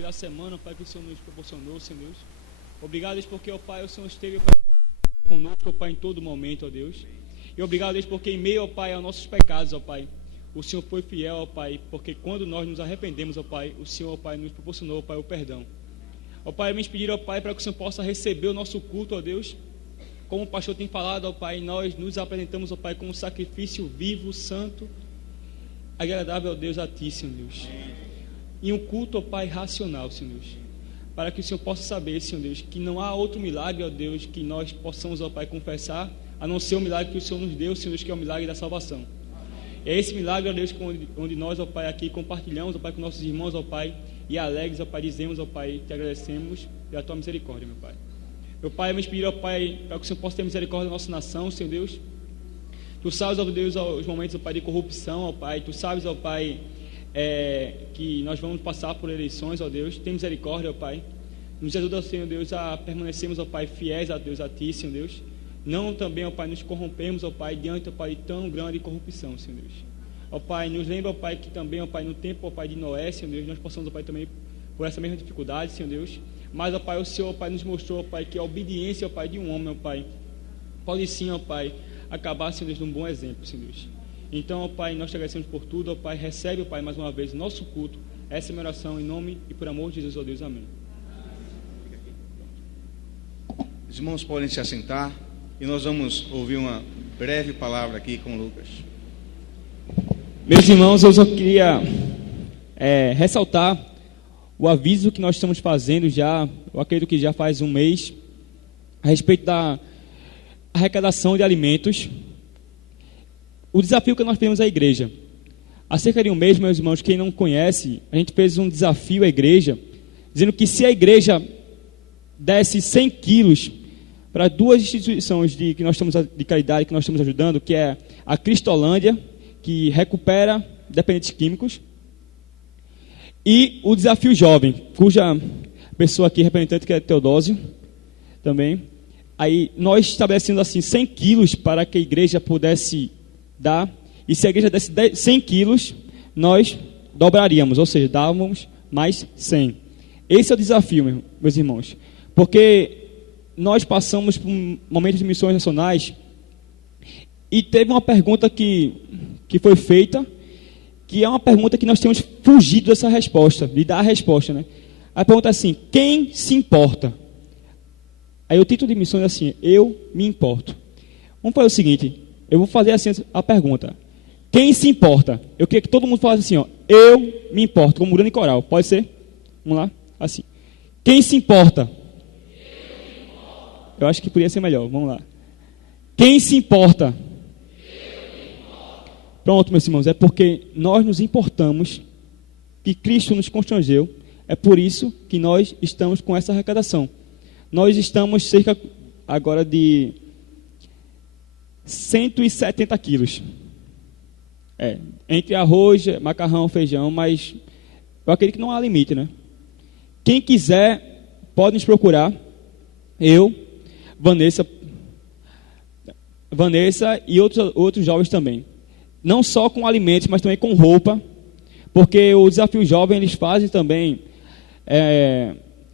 pela semana, Pai, que o Senhor nos proporcionou, Senhor Deus. Obrigado, Deus, porque, ó Pai, o Senhor esteve, Pai, conosco, ó Pai, em todo momento, ó Deus. E obrigado, Deus, porque em meio, ó Pai, aos nossos pecados, ó Pai, o Senhor foi fiel, ó Pai, porque quando nós nos arrependemos, ó Pai, o Senhor, ó Pai, nos proporcionou, ó Pai, o perdão. Ó Pai, me pedir, ó Pai, para que o Senhor possa receber o nosso culto, ó Deus. Como o pastor tem falado, ó Pai, nós nos apresentamos, ó Pai, como um sacrifício vivo, santo, agradável, ó Deus, a Ti, Senhor Deus. E um culto, ó Pai, racional, Senhor Deus. Para que o Senhor possa saber, Senhor Deus, que não há outro milagre, ó Deus, que nós possamos, ó Pai, confessar, a não ser o milagre que o Senhor nos deu, Senhor Deus, que é o milagre da salvação. É esse milagre, ó Deus, onde nós, ó Pai, aqui compartilhamos, ó Pai, com nossos irmãos, ó Pai, e alegres, ó Pai, dizemos, ó Pai, te agradecemos pela Tua misericórdia, meu Pai. Meu Pai, eu me inspiro, ó Pai, para que o Senhor possa ter misericórdia da nossa nação, Senhor Deus. Tu sabes, ó Deus, os momentos, ó Pai, de corrupção, ó Pai. Tu sabes, ó Pai, que nós vamos passar por eleições, ó Deus. Tem misericórdia, ó Pai. Nos ajuda, Senhor Deus, a permanecermos, ó Pai, fiéis a Deus, a Ti, Senhor Deus. Não também, ó Pai, nos corrompemos, ó Pai, diante, ó Pai, de tão grande corrupção, Senhor Deus. Ó Pai, nos lembra, ó Pai, que também, ó Pai, no tempo, ó Pai, de Noé, Senhor Deus, nós passamos, ó Pai, também por essa mesma dificuldade, Senhor Deus. Mas, ó Pai, o Senhor, ó Pai, nos mostrou, ó Pai, que a obediência, ó Pai, de um homem, ó Pai, pode sim, ó Pai, acabar, Senhor Deus, num bom exemplo, Senhor Deus. Então, ó Pai, nós te agradecemos por tudo, ó Pai, recebe, ó Pai, mais uma vez, nosso culto. Essa é a minha oração em nome e por amor de Jesus, ó Deus, amém. Os irmãos podem se assentar e nós vamos ouvir uma breve palavra aqui com Lucas. Meus irmãos, eu só queria ressaltar o aviso que nós estamos fazendo já, eu acredito que já faz um mês, a respeito da arrecadação de alimentos. O desafio que nós temos à igreja. Há cerca de um mês, meus irmãos, quem não conhece, a gente fez um desafio à igreja, dizendo que se a igreja desse 100 quilos para duas instituições que nós estamos de caridade, que nós estamos ajudando, que é a Cristolândia, que recupera dependentes químicos, e o Desafio Jovem, cuja pessoa aqui, representante, que é Teodósio, também. Aí nós estabelecendo assim 100 quilos para que a igreja pudesse dar, e se a igreja desse 100 quilos, nós dobraríamos, ou seja, dávamos mais 100. Esse é o desafio, meus irmãos, porque nós passamos por um momento de missões nacionais e teve uma pergunta que foi feita, que é uma pergunta que nós temos fugido dessa resposta, de dar a resposta, né? A pergunta é assim: quem se importa? Aí o título de missões é assim: eu me importo. Vamos fazer o seguinte, eu vou fazer assim a pergunta: quem se importa? Eu queria que todo mundo falasse assim, ó, eu me importo, como grande coral, pode ser? Vamos lá, assim. Quem se importa? Eu acho que podia ser melhor, vamos lá. Quem se importa? Pronto, meus irmãos, é porque nós nos importamos, que Cristo nos constrangeu, é por isso que nós estamos com essa arrecadação. Nós estamos cerca agora de 170 quilos. Entre arroz, macarrão, feijão, mas eu acredito que não há limite, né? Quem quiser, pode nos procurar. Eu, Vanessa e outros jovens também. Não só com alimentos, mas também com roupa, porque o Desafio Jovem eles fazem também,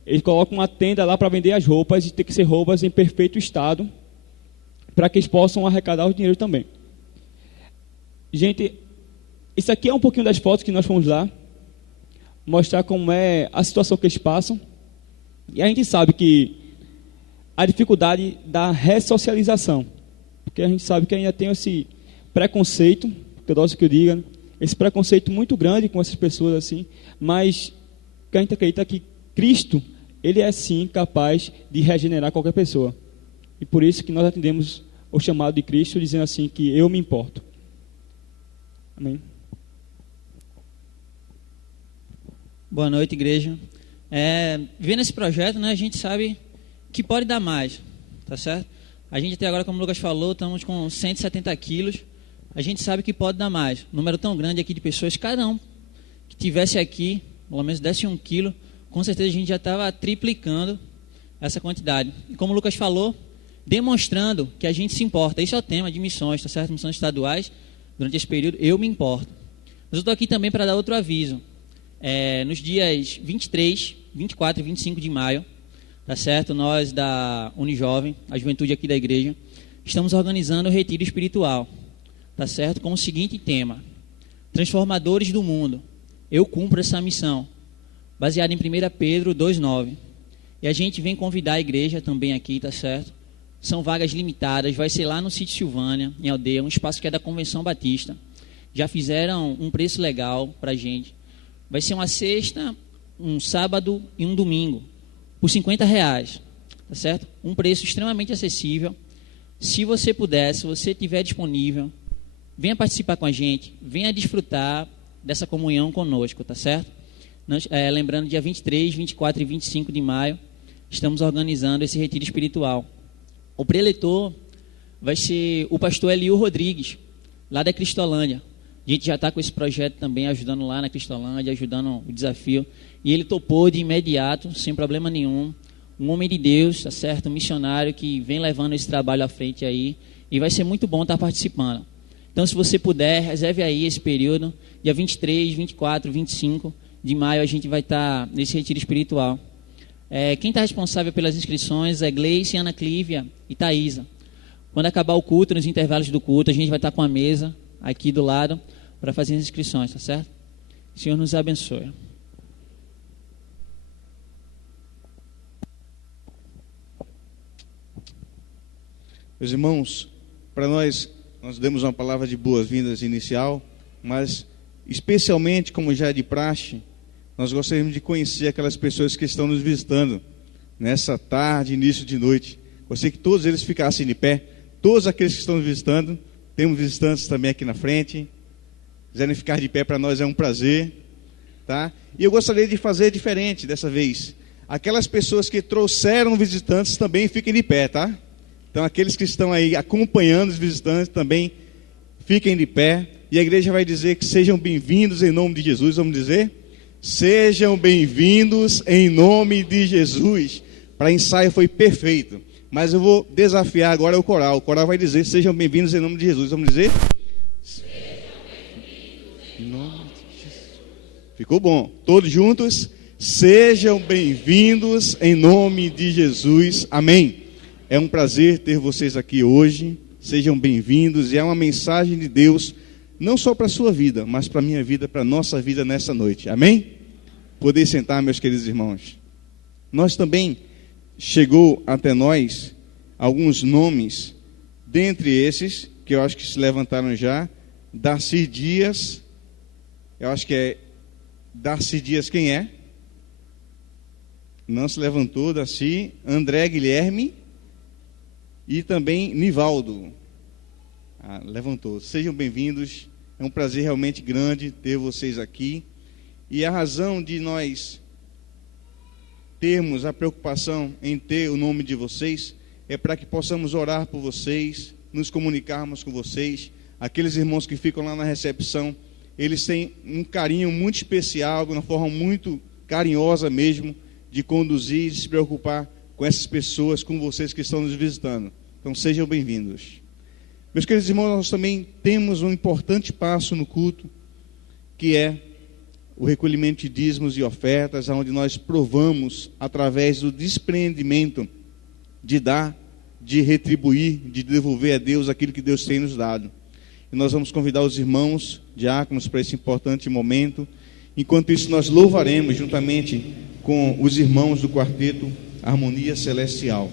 eles colocam uma tenda lá para vender as roupas, e tem que ser roupas em perfeito estado, para que eles possam arrecadar o dinheiro também. Gente, isso aqui é um pouquinho das fotos que nós fomos lá, mostrar como é a situação que eles passam, e a gente sabe que a dificuldade da ressocialização, porque a gente sabe que ainda tem esse preconceito, Teodósio que eu diga, esse preconceito muito grande com essas pessoas assim, mas que a gente acredita que Cristo, ele é sim capaz de regenerar qualquer pessoa. E por isso que nós atendemos o chamado de Cristo, dizendo assim que eu me importo. Amém. Boa noite, igreja. Vendo esse projeto, né, a gente sabe que pode dar mais, tá certo? A gente até agora, como o Lucas falou, estamos com 170 quilos. A gente sabe que pode dar mais. Um número tão grande aqui de pessoas, cada um que tivesse aqui, pelo menos desse 1 quilo, com certeza a gente já estava triplicando essa quantidade. E como o Lucas falou, demonstrando que a gente se importa. Esse é o tema de missões, tá certo? Missões estaduais, durante esse período, eu me importo. Mas eu estou aqui também para dar outro aviso. nos dias 23, 24 e 25 de maio, tá certo? Nós da Unijovem, a juventude aqui da igreja, estamos organizando o retiro espiritual, tá certo? Com o seguinte tema: Transformadores do Mundo. Eu cumpro essa missão, baseado em 1 Pedro 2,9. E a gente vem convidar a igreja também aqui, tá certo? São vagas limitadas, vai ser lá no sítio Silvânia, em Aldeia, um espaço que é da Convenção Batista. Já fizeram um preço legal pra gente. Vai ser uma sexta, um sábado e um domingo, por R$50, tá certo? Um preço extremamente acessível. Se você puder, se você estiver disponível, venha participar com a gente, venha desfrutar dessa comunhão conosco, tá certo? Lembrando, dia 23, 24 e 25 de maio, estamos organizando esse retiro espiritual. O preletor vai ser o pastor Eliu Rodrigues, lá da Cristolândia. A gente já está com esse projeto também, ajudando lá na Cristolândia, ajudando o desafio. E ele topou de imediato, sem problema nenhum. Um homem de Deus, tá certo? Um missionário que vem levando esse trabalho à frente aí. E vai ser muito bom estar participando. Então, se você puder, reserve aí esse período. Dia 23, 24, 25 de maio, a gente vai estar nesse retiro espiritual. Quem está responsável pelas inscrições é Gleice, Ana Clívia e Thaisa. Quando acabar o culto, nos intervalos do culto, a gente vai estar com a mesa aqui do lado para fazer as inscrições, tá certo? O Senhor nos abençoe. Meus irmãos, para nós demos uma palavra de boas-vindas inicial, mas especialmente, como já é de praxe, nós gostaríamos de conhecer aquelas pessoas que estão nos visitando nessa tarde, início de noite. Gostaria que todos eles ficassem de pé, todos aqueles que estão nos visitando. Temos visitantes também aqui na frente. Quiserem ficar de pé, para nós é um prazer, tá? E eu gostaria de fazer diferente dessa vez. Aquelas pessoas que trouxeram visitantes também fiquem de pé, tá? Então, aqueles que estão aí acompanhando os visitantes também fiquem de pé. E a igreja vai dizer que sejam bem-vindos em nome de Jesus. Vamos dizer? Sejam bem-vindos em nome de Jesus. Para ensaio foi perfeito. Mas eu vou desafiar agora o coral. O coral vai dizer: sejam bem-vindos em nome de Jesus. Vamos dizer? Sejam bem-vindos em nome de Jesus. Ficou bom. Todos juntos? Sejam bem-vindos em nome de Jesus. Amém. É um prazer ter vocês aqui hoje. Sejam bem-vindos. E é uma mensagem de Deus, não só para a sua vida, mas para a minha vida, para a nossa vida nessa noite. Amém? Poder sentar, meus queridos irmãos. Nós também chegou até nós alguns nomes, dentre esses, que eu acho que se levantaram já. Darcy Dias, eu acho que é Darcy Dias, quem é? Não se levantou, Darcy. André Guilherme e também Nivaldo. Levantou. Sejam bem-vindos. É um prazer realmente grande ter vocês aqui. E a razão de nós termos a preocupação em ter o nome de vocês é para que possamos orar por vocês, nos comunicarmos com vocês. Aqueles irmãos que ficam lá na recepção, eles têm um carinho muito especial, uma forma muito carinhosa mesmo de conduzir e de se preocupar com essas pessoas, com vocês que estão nos visitando. Então sejam bem-vindos. Meus queridos irmãos, nós também temos um importante passo no culto, que é o recolhimento de dízimos e ofertas, onde nós provamos, através do desprendimento, de dar, de retribuir, de devolver a Deus aquilo que Deus tem nos dado. E nós vamos convidar os irmãos diáconos para esse importante momento. Enquanto isso, nós louvaremos juntamente com os irmãos do quarteto Harmonia Celestial.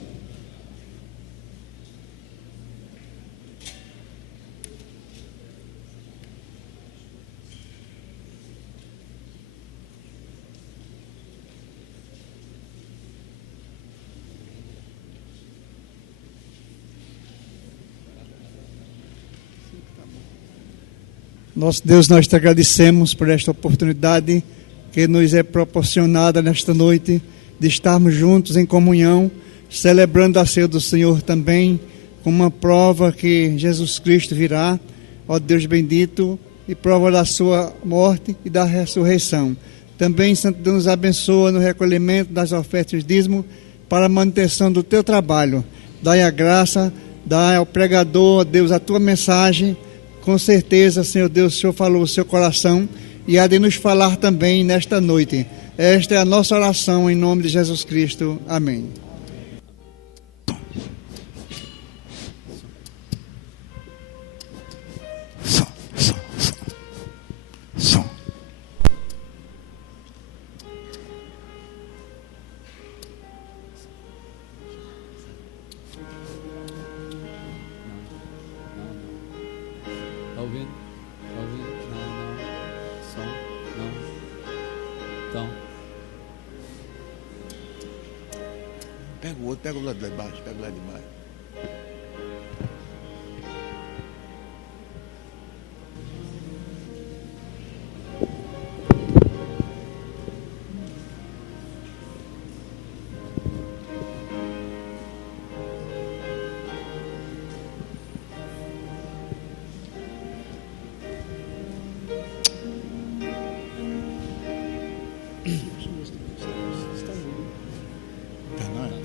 Nosso Deus, nós te agradecemos por esta oportunidade que nos é proporcionada nesta noite de estarmos juntos em comunhão, celebrando a ceia do Senhor também, como uma prova que Jesus Cristo virá, ó Deus bendito, e prova da sua morte e da ressurreição. Também, Santo Deus, nos abençoa no recolhimento das ofertas e dízimo para a manutenção do teu trabalho. Dai a graça, dai ao pregador, Deus, a tua mensagem. Com certeza, Senhor Deus, o Senhor falou o seu coração e há de nos falar também nesta noite. Esta é a nossa oração em nome de Jesus Cristo. Amém. Som. Tá ouvindo? Tá ouvindo? Não. Som? Não. Então. Pega o outro, pega o lado de baixo, pega o lado de baixo.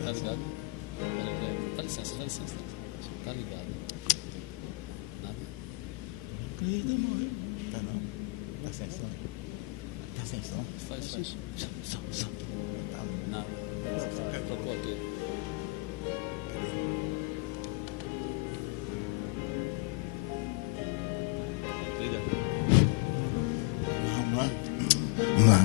Tá ligado? Dá licença. Tá ligado. Nada. Tá não. Tá sem som. Tá sem som. Faz. Som. Tá. Nada. Trocou tudo. Liga. Vamos lá.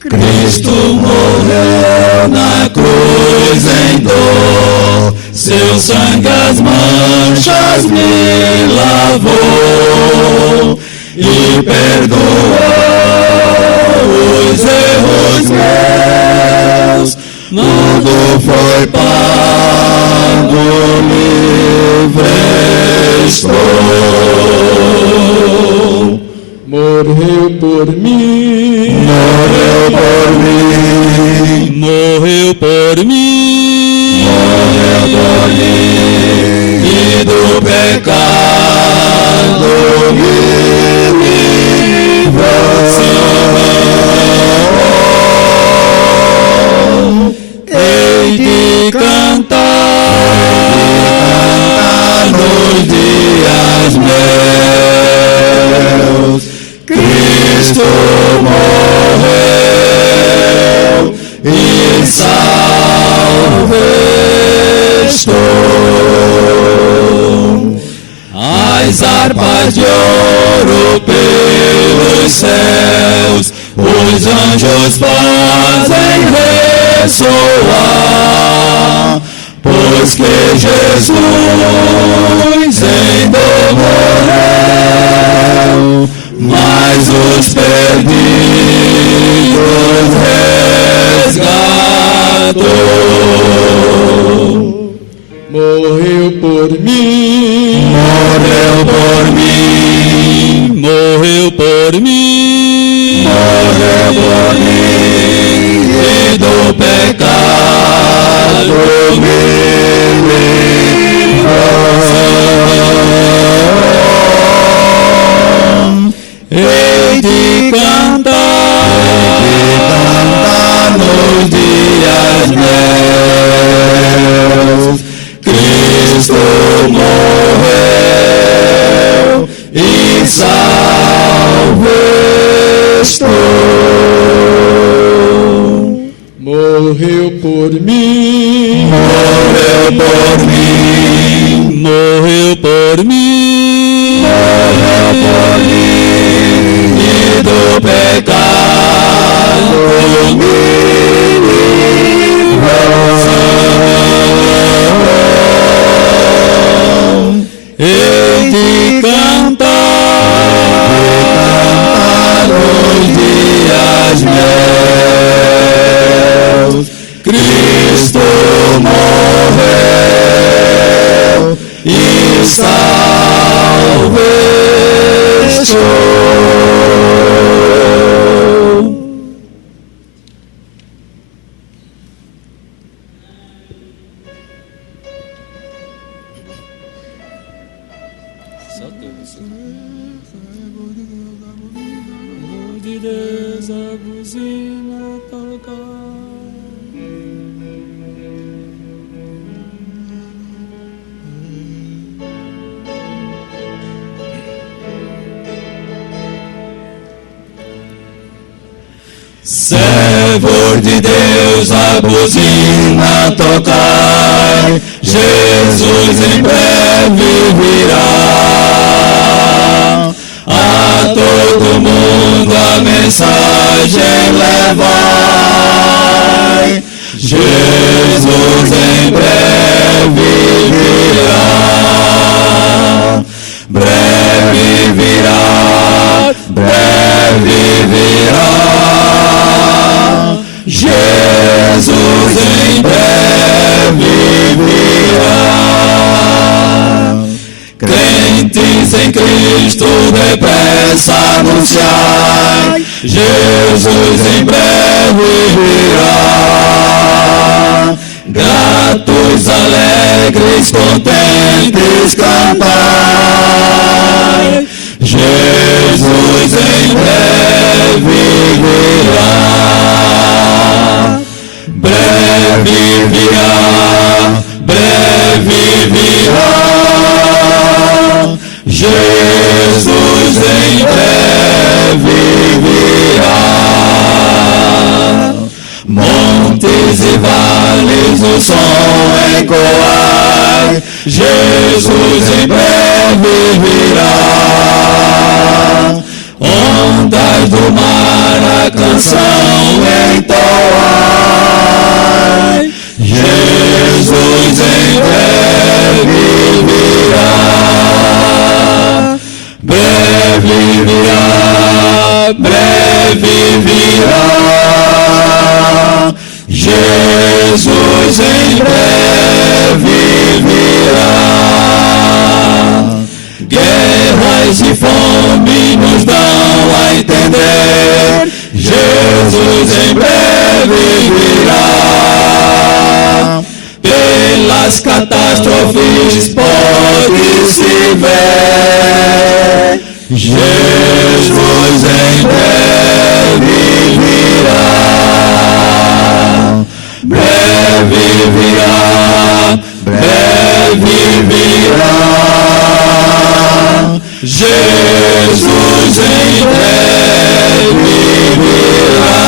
Cristo morreu na cruz em dor, seu sangue as manchas me lavou e perdoou os erros meus. Tudo foi pago, livre estou. Morreu por mim. E do pecado me livrou. Hei de cantar nos dias meus. Cristo morreu e salvo estou. As harpas de ouro pelos céus, os anjos fazem ressoar, pois que Jesus em dor morreu, mas os perdidos resgatou. Morreu por mim, morreu por mim, morreu por mim, morreu por mim, e do pecado me livrou. Hei de cantar nos dias meus. Cristo morreu e salvo estou. Morreu por mim, morreu por mim, morreu por mim, morreu por mim, e do pecado me livrou. Hei de cantar nos dias meus. Cristo morreu e salvo estou. Só teu. servos de Deus, a buzina tocai, Jesus em breve virá. A todo mundo a mensagem levai, Jesus em breve virá. Breve virá, breve virá, Jesus em breve virá. Crentes em Cristo, depressa anunciai, Jesus em breve virá. Gratos, alegres, contentes, cantai, Jesus em breve virá. Breve virá, breve virá, Jesus em breve virá. Montes e vales o som ecoai, Jesus em breve virá. Ondas do mar a canção entoai, Jesus em breve virá. Breve virá, breve virá, Jesus em breve virá. Guerras e fome nos dão a entender, Jesus em breve virá. Pelas catástrofes pode-se ver, Jesus em breve virá. Breve virá, breve virá, Jesus em breve virá.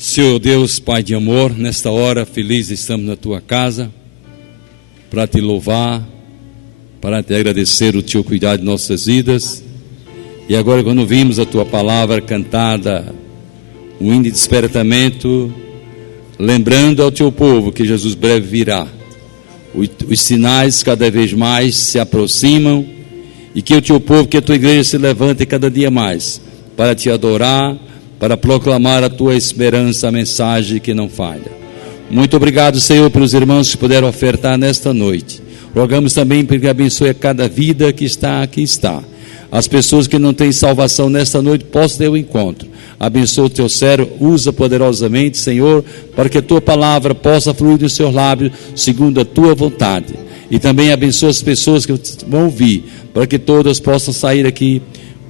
Senhor Deus, Pai de amor, nesta hora feliz estamos na Tua casa para Te louvar, para Te agradecer o Teu cuidado de nossas vidas. E agora, quando vimos a Tua palavra cantada, o hino de despertamento, lembrando ao Teu povo que Jesus breve virá, os sinais cada vez mais se aproximam, e que o Teu povo, que a Tua igreja se levante cada dia mais para Te adorar, para proclamar a Tua esperança, a mensagem que não falha. Muito obrigado, Senhor, pelos irmãos que puderam ofertar nesta noite. Rogamos também para que abençoe a cada vida que está aqui. As pessoas que não têm salvação nesta noite possam ter o encontro. Abençoa o Teu servo, usa poderosamente, Senhor, para que a Tua palavra possa fluir dos seus lábios, segundo a Tua vontade. E também abençoa as pessoas que vão ouvir, para que todas possam sair aqui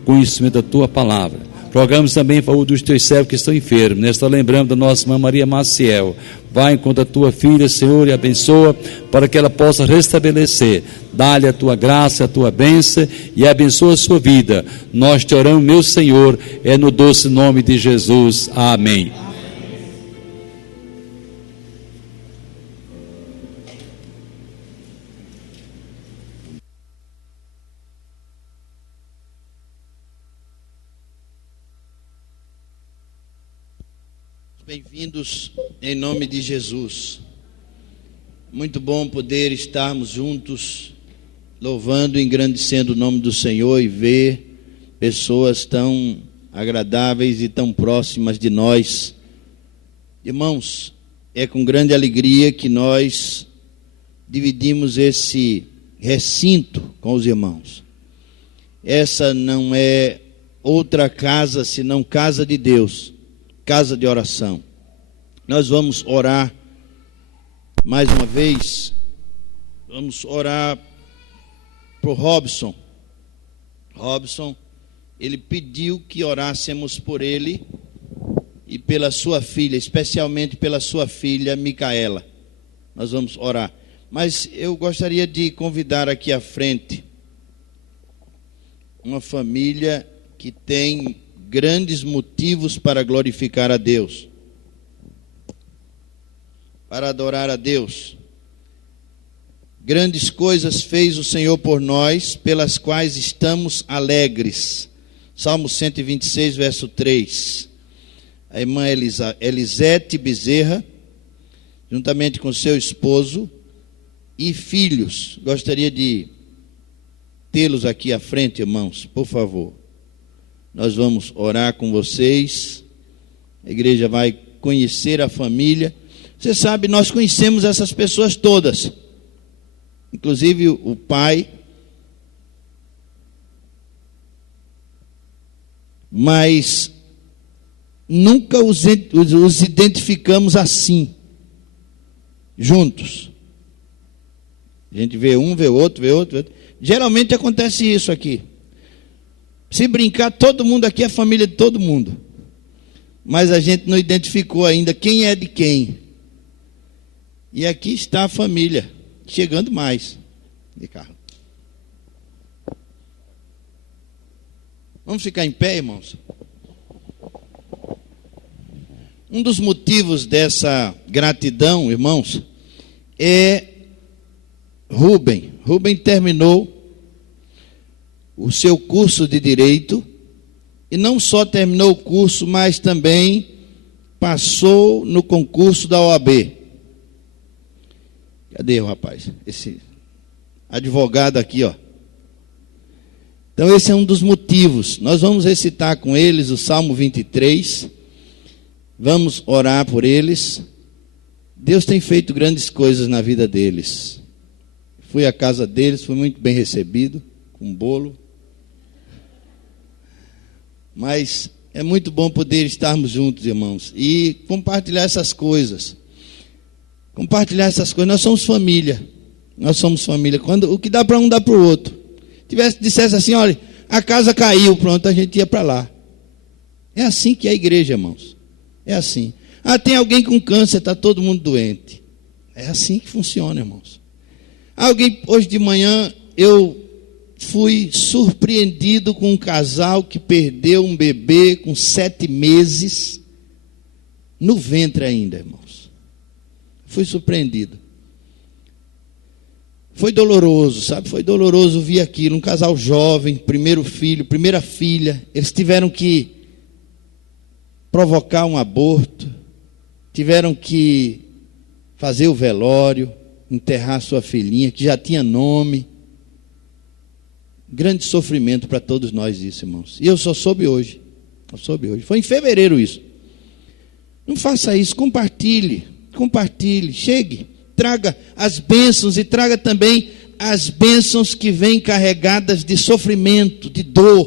com conhecimento da Tua palavra. Rogamos também em favor dos Teus servos que estão enfermos. Nesta lembrando da nossa irmã Maria Maciel. Vai enquanto a Tua filha, Senhor, e abençoa para que ela possa restabelecer. Dá-lhe a Tua graça, a Tua bênção e abençoa a sua vida. Nós te oramos, meu Senhor, é no doce nome de Jesus. Amém. Bem-vindos em nome de Jesus. Muito bom poder estarmos juntos, louvando e engrandecendo o nome do Senhor e ver pessoas tão agradáveis e tão próximas de nós. Irmãos, é com grande alegria que nós dividimos esse recinto com os irmãos. Essa não é outra casa senão casa de Deus, casa de oração. Nós vamos orar mais uma vez. Vamos orar por Robson. Robson, ele pediu que orássemos por ele e pela sua filha, especialmente pela sua filha Micaela. Nós vamos orar. Mas eu gostaria de convidar aqui à frente uma família que tem grandes motivos para glorificar a Deus, para adorar a Deus. Grandes coisas fez o Senhor por nós, pelas quais estamos alegres. Salmo 126, verso 3. A irmã Elisete Bezerra, juntamente com seu esposo e filhos. Gostaria de tê-los aqui à frente, irmãos, por favor. Nós vamos orar com vocês. A igreja vai conhecer a família. Você sabe, nós conhecemos essas pessoas todas. Inclusive o pai. Mas nunca os identificamos assim, juntos. A gente vê um, vê outro, vê outro, vê outro. Geralmente acontece isso aqui. Se brincar, todo mundo aqui é família de todo mundo. Mas a gente não identificou ainda quem é de quem. E aqui está a família, chegando mais de carro. Vamos ficar em pé, irmãos? Um dos motivos dessa gratidão, irmãos, é Rubem. Rubem terminou o seu curso de Direito, e não só terminou o curso, mas também passou no concurso da OAB. Cadê o rapaz? Esse advogado aqui, ó. Então esse é um dos motivos. Nós vamos recitar com eles o Salmo 23. Vamos orar por eles. Deus tem feito grandes coisas na vida deles. Fui à casa deles, fui muito bem recebido, com bolo. Mas é muito bom poder estarmos juntos, irmãos, e compartilhar essas coisas. Compartilhar essas coisas. Nós somos família. Nós somos família. Quando o que dá para um, dá para o outro. Dissesse assim, olha, a casa caiu, pronto, a gente ia para lá. É assim que é a igreja, irmãos. É assim. Ah, tem alguém com câncer, está todo mundo doente. É assim que funciona, irmãos. Alguém, hoje de manhã, eu fui surpreendido com um casal que perdeu um bebê com 7 meses, no ventre ainda, irmãos. Fui surpreendido. Foi doloroso, sabe? Foi doloroso ver aquilo. Um casal jovem, primeiro filho, primeira filha. Eles tiveram que provocar um aborto, tiveram que fazer o velório, enterrar sua filhinha, que já tinha nome. Grande sofrimento para todos nós isso, irmãos. E eu só soube hoje. Foi em fevereiro isso. Não faça isso, compartilhe, chegue, traga as bênçãos e traga também as bênçãos que vêm carregadas de sofrimento, de dor,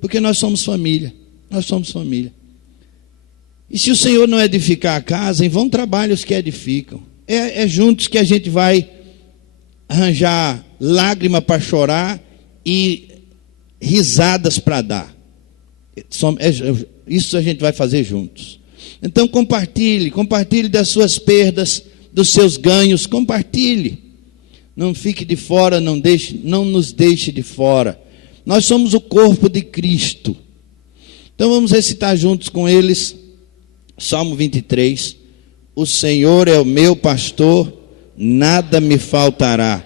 porque nós somos família. E se o Senhor não edificar a casa, em vão trabalham os que edificam. É juntos que a gente vai arranjar lágrima para chorar e risadas para dar. Isso a gente vai fazer juntos. Então compartilhe das suas perdas, dos seus ganhos, compartilhe. Não fique de fora, não nos deixe de fora. Nós somos o corpo de Cristo. Então vamos recitar juntos com eles Salmo 23. O Senhor é o meu pastor, nada me faltará.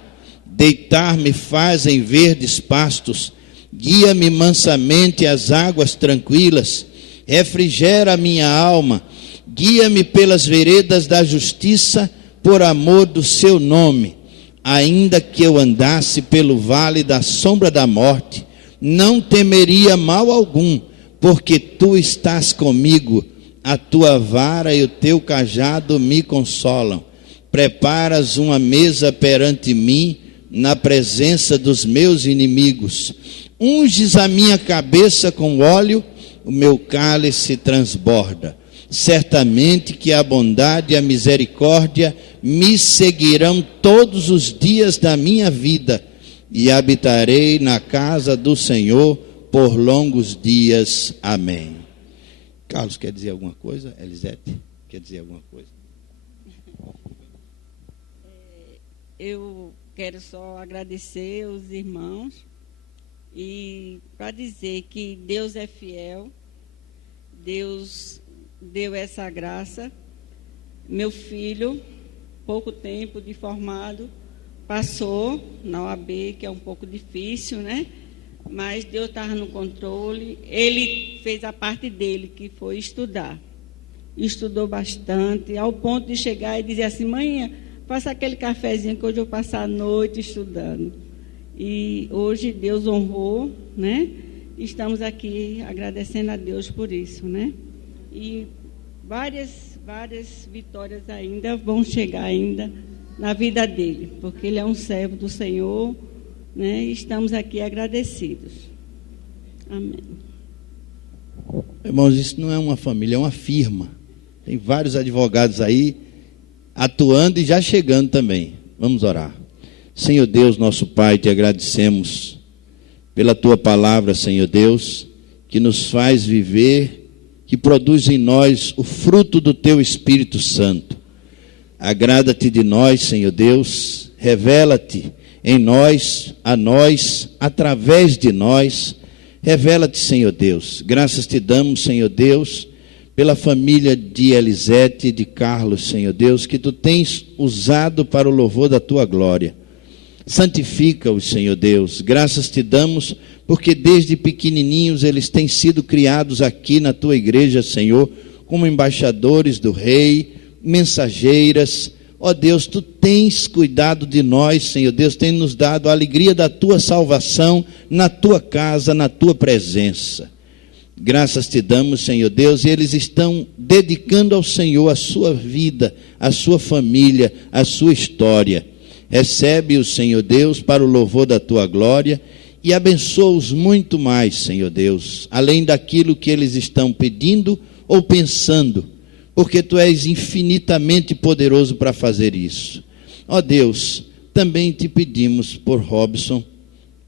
Deitar-me faz em verdes pastos, guia-me mansamente às águas tranquilas, refrigera a minha alma, guia-me pelas veredas da justiça, por amor do seu nome. Ainda que eu andasse pelo vale da sombra da morte, não temeria mal algum, porque tu estás comigo, a tua vara e o teu cajado me consolam. Preparas uma mesa perante mim, na presença dos meus inimigos. Unges a minha cabeça com óleo, o meu cálice transborda. certamente que a bondade e a misericórdia me seguirão todos os dias da minha vida, e habitarei na casa do Senhor por longos dias. Amém. Carlos, quer dizer alguma coisa? Elisete, quer dizer alguma coisa? Eu quero só agradecer os irmãos e para dizer que Deus é fiel, Deus deu essa graça. Meu filho, pouco tempo de formado, passou na OAB, que é um pouco difícil, né? Mas Deus estava no controle. Ele fez a parte dele, que foi estudar. Estudou bastante, ao ponto de chegar e dizer assim: mãe, faça aquele cafezinho que hoje eu vou passar a noite estudando. E hoje Deus honrou, né? Estamos aqui agradecendo a Deus por isso, né? E várias vitórias ainda vão chegar ainda na vida dele, porque ele é um servo do Senhor, né? E estamos aqui agradecidos. Amém. Irmãos, isso não é uma família, é uma firma. Tem vários advogados aí atuando e já chegando também. Vamos orar. Senhor Deus, nosso Pai, te agradecemos pela tua palavra, Senhor Deus, que nos faz viver, que produz em nós o fruto do teu Espírito Santo. Agrada-te de nós, Senhor Deus, revela-te em nós, a nós, através de nós. Revela-te, Senhor Deus. Graças te damos, Senhor Deus, pela família de Elisete e de Carlos, Senhor Deus, que tu tens usado para o louvor da tua glória. Santifica-os, Senhor Deus. Graças te damos, porque desde pequenininhos eles têm sido criados aqui na tua igreja, Senhor, como embaixadores do Rei, mensageiras. Ó Deus, tu tens cuidado de nós, Senhor Deus, tem nos dado a alegria da tua salvação na tua casa, na tua presença. Graças te damos, Senhor Deus, e eles estão dedicando ao Senhor a sua vida, a sua família, a sua história. Recebe-os, Senhor Deus, para o louvor da tua glória e abençoa-os muito mais, Senhor Deus, além daquilo que eles estão pedindo ou pensando, porque tu és infinitamente poderoso para fazer isso. Ó Deus, também te pedimos por Robson,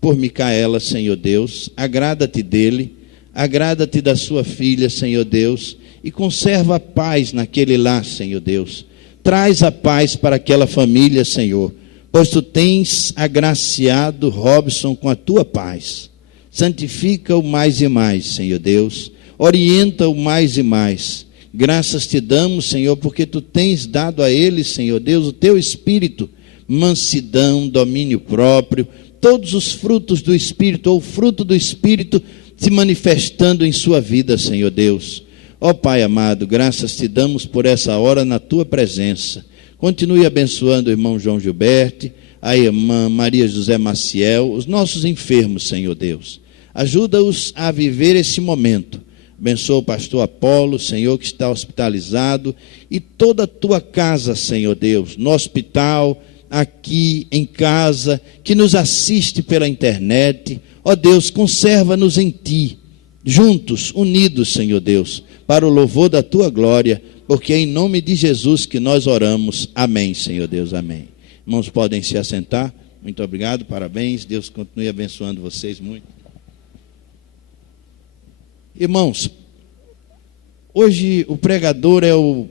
por Micaela, Senhor Deus, agrada-te dele, agrada-te da sua filha, Senhor Deus, e conserva a paz naquele lar, Senhor Deus. Traz a paz para aquela família, Senhor, pois tu tens agraciado Robson com a tua paz. Santifica-o mais e mais, Senhor Deus. Orienta-o mais e mais. Graças te damos, Senhor, porque tu tens dado a ele, Senhor Deus, o teu espírito, mansidão, domínio próprio, todos os frutos do espírito, ou fruto do espírito, se manifestando em sua vida, Senhor Deus. Ó Pai amado, graças te damos por essa hora na tua presença. Continue abençoando o irmão João Gilberto, a irmã Maria José Maciel, os nossos enfermos, Senhor Deus. Ajuda-os a viver esse momento. Abençoa o pastor Apolo, Senhor, que está hospitalizado, e toda a tua casa, Senhor Deus, no hospital, aqui em casa, que nos assiste pela internet. Ó Deus, conserva-nos em ti, juntos, unidos, Senhor Deus, para o louvor da tua glória, porque é em nome de Jesus que nós oramos. Amém, Senhor Deus, amém. Irmãos, podem se assentar. Muito obrigado, parabéns. Deus continue abençoando vocês muito. Irmãos, hoje o pregador é o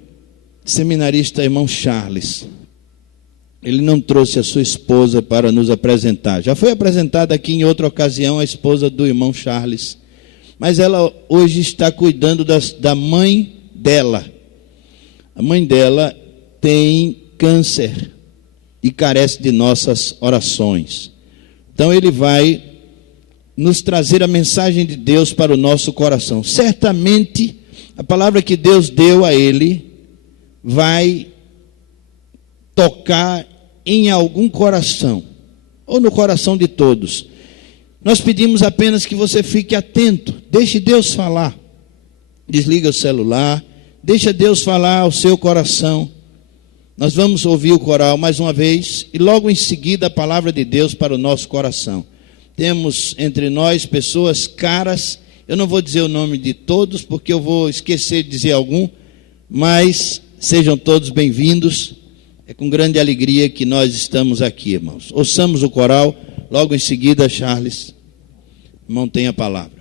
seminarista irmão Charles. Ele não trouxe a sua esposa para nos apresentar. Já foi apresentada aqui em outra ocasião a esposa do irmão Charles. Mas ela hoje está cuidando da mãe dela. A mãe dela tem câncer e carece de nossas orações. Então ele vai nos trazer a mensagem de Deus para o nosso coração. Certamente a palavra que Deus deu a ele vai tocar em algum coração, ou no coração de todos. Nós pedimos apenas que você fique atento, deixe Deus falar. Desliga o celular, deixa Deus falar ao seu coração. Nós vamos ouvir o coral mais uma vez, e logo em seguida a palavra de Deus para o nosso coração. Temos entre nós pessoas caras, eu não vou dizer o nome de todos, porque eu vou esquecer de dizer algum, mas sejam todos bem-vindos. É com grande alegria que nós estamos aqui, irmãos. Ouçamos o coral, logo em seguida, Charles, irmão, tem a palavra.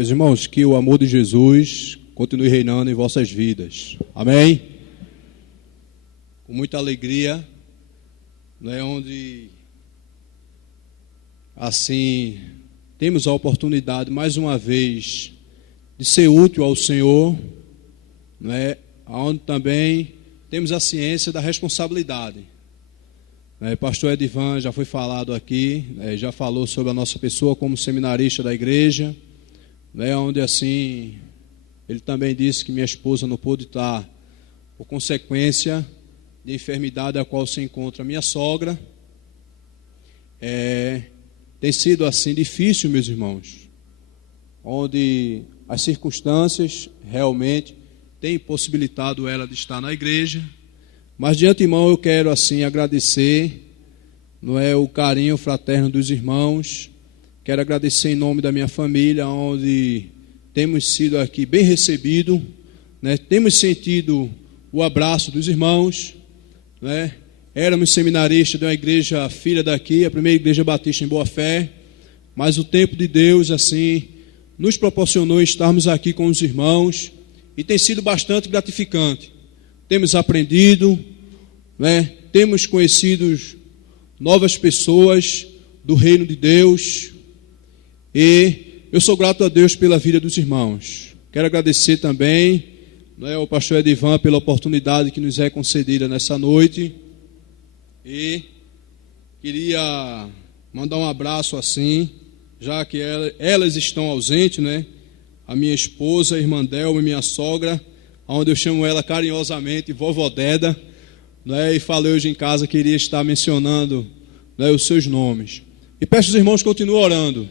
Meus irmãos, que o amor de Jesus continue reinando em vossas vidas. Amém? Com muita alegria, né, onde assim temos a oportunidade mais uma vez de ser útil ao Senhor, né, onde também temos a ciência da responsabilidade. Pastor Edivan já foi falado aqui, já falou sobre a nossa pessoa como seminarista da igreja, onde assim ele também disse que minha esposa não pôde estar por consequência de enfermidade a qual se encontra minha sogra. Tem sido assim difícil, meus irmãos, onde as circunstâncias realmente têm possibilitado ela de estar na igreja, mas de antemão eu quero assim agradecer, o carinho fraterno dos irmãos. Quero agradecer em nome da minha família, onde temos sido aqui bem recebidos, temos sentido o abraço dos irmãos, Éramos seminaristas de uma igreja filha daqui, a primeira igreja batista em Boa Fé, mas o tempo de Deus assim nos proporcionou estarmos aqui com os irmãos e tem sido bastante gratificante. Temos aprendido, temos conhecido novas pessoas do reino de Deus e eu sou grato a Deus pela vida dos irmãos. Quero agradecer também ao pastor Edivan pela oportunidade que nos é concedida nessa noite e queria mandar um abraço assim, já que elas estão ausentes, a minha esposa, a irmã Delma e minha sogra, onde eu chamo ela carinhosamente Vovó Deda, e falei hoje em casa que iria estar mencionando os seus nomes. E peço aos irmãos que continuem orando,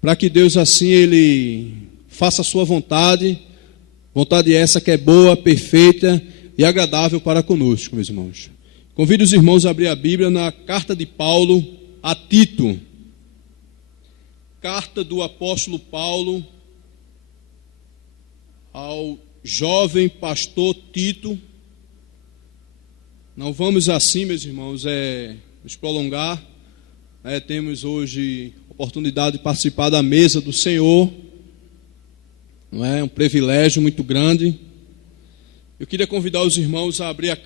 para que Deus assim Ele faça a sua vontade essa que é boa, perfeita e agradável para conosco, meus irmãos. Convido os irmãos a abrir a Bíblia na carta de Paulo a Tito. Carta do apóstolo Paulo ao jovem pastor Tito. Não vamos assim, meus irmãos, nos prolongar. Temos hoje a oportunidade de participar da mesa do Senhor. Não é um privilégio muito grande. Eu queria convidar os irmãos a abrir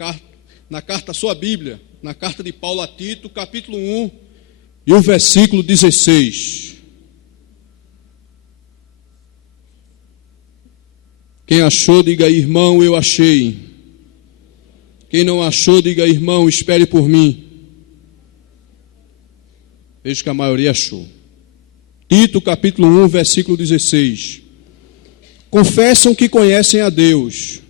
na carta a sua Bíblia, na carta de Paulo a Tito, capítulo 1 e o versículo 16. Quem achou, diga irmão, eu achei. Quem não achou, diga irmão, espere por mim. Vejo que a maioria achou. Tito, capítulo 1, versículo 16. Confessam que conhecem a Deus,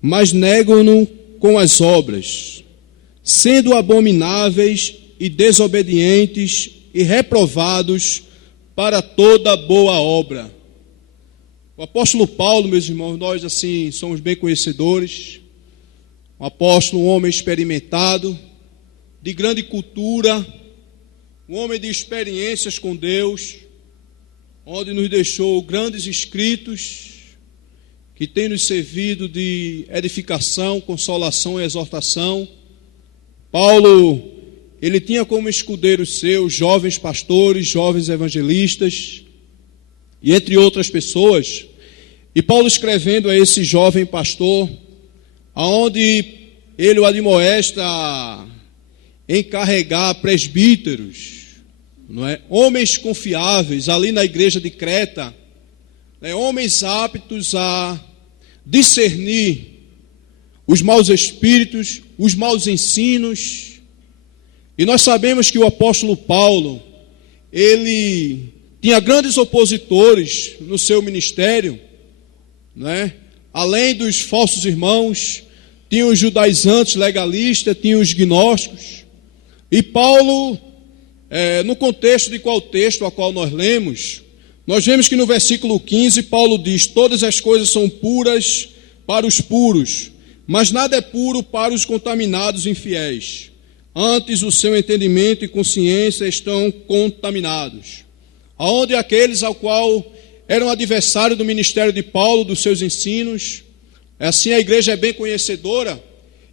mas negam-no com as obras, sendo abomináveis e desobedientes e reprovados para toda boa obra. O apóstolo Paulo, meus irmãos, nós assim somos bem conhecedores. Um apóstolo, um homem experimentado, de grande cultura, um homem de experiências com Deus, onde nos deixou grandes escritos que têm nos servido de edificação, consolação e exortação. Paulo, ele tinha como escudeiros seus jovens pastores, jovens evangelistas e entre outras pessoas. E Paulo escrevendo a esse jovem pastor, aonde ele o admoesta a encarregar presbíteros, homens confiáveis ali na igreja de Creta, homens aptos a discernir os maus espíritos, os maus ensinos. E nós sabemos que o apóstolo Paulo, ele tinha grandes opositores no seu ministério, além dos falsos irmãos, tinha os judaizantes legalistas, tinha os gnósticos. E Paulo, no contexto de qual texto a qual nós lemos, nós vemos que no versículo 15, Paulo diz: todas as coisas são puras para os puros, mas nada é puro para os contaminados infiéis. Antes o seu entendimento e consciência estão contaminados. Aonde aqueles ao qual eram adversários do ministério de Paulo, dos seus ensinos, assim a igreja é bem conhecedora,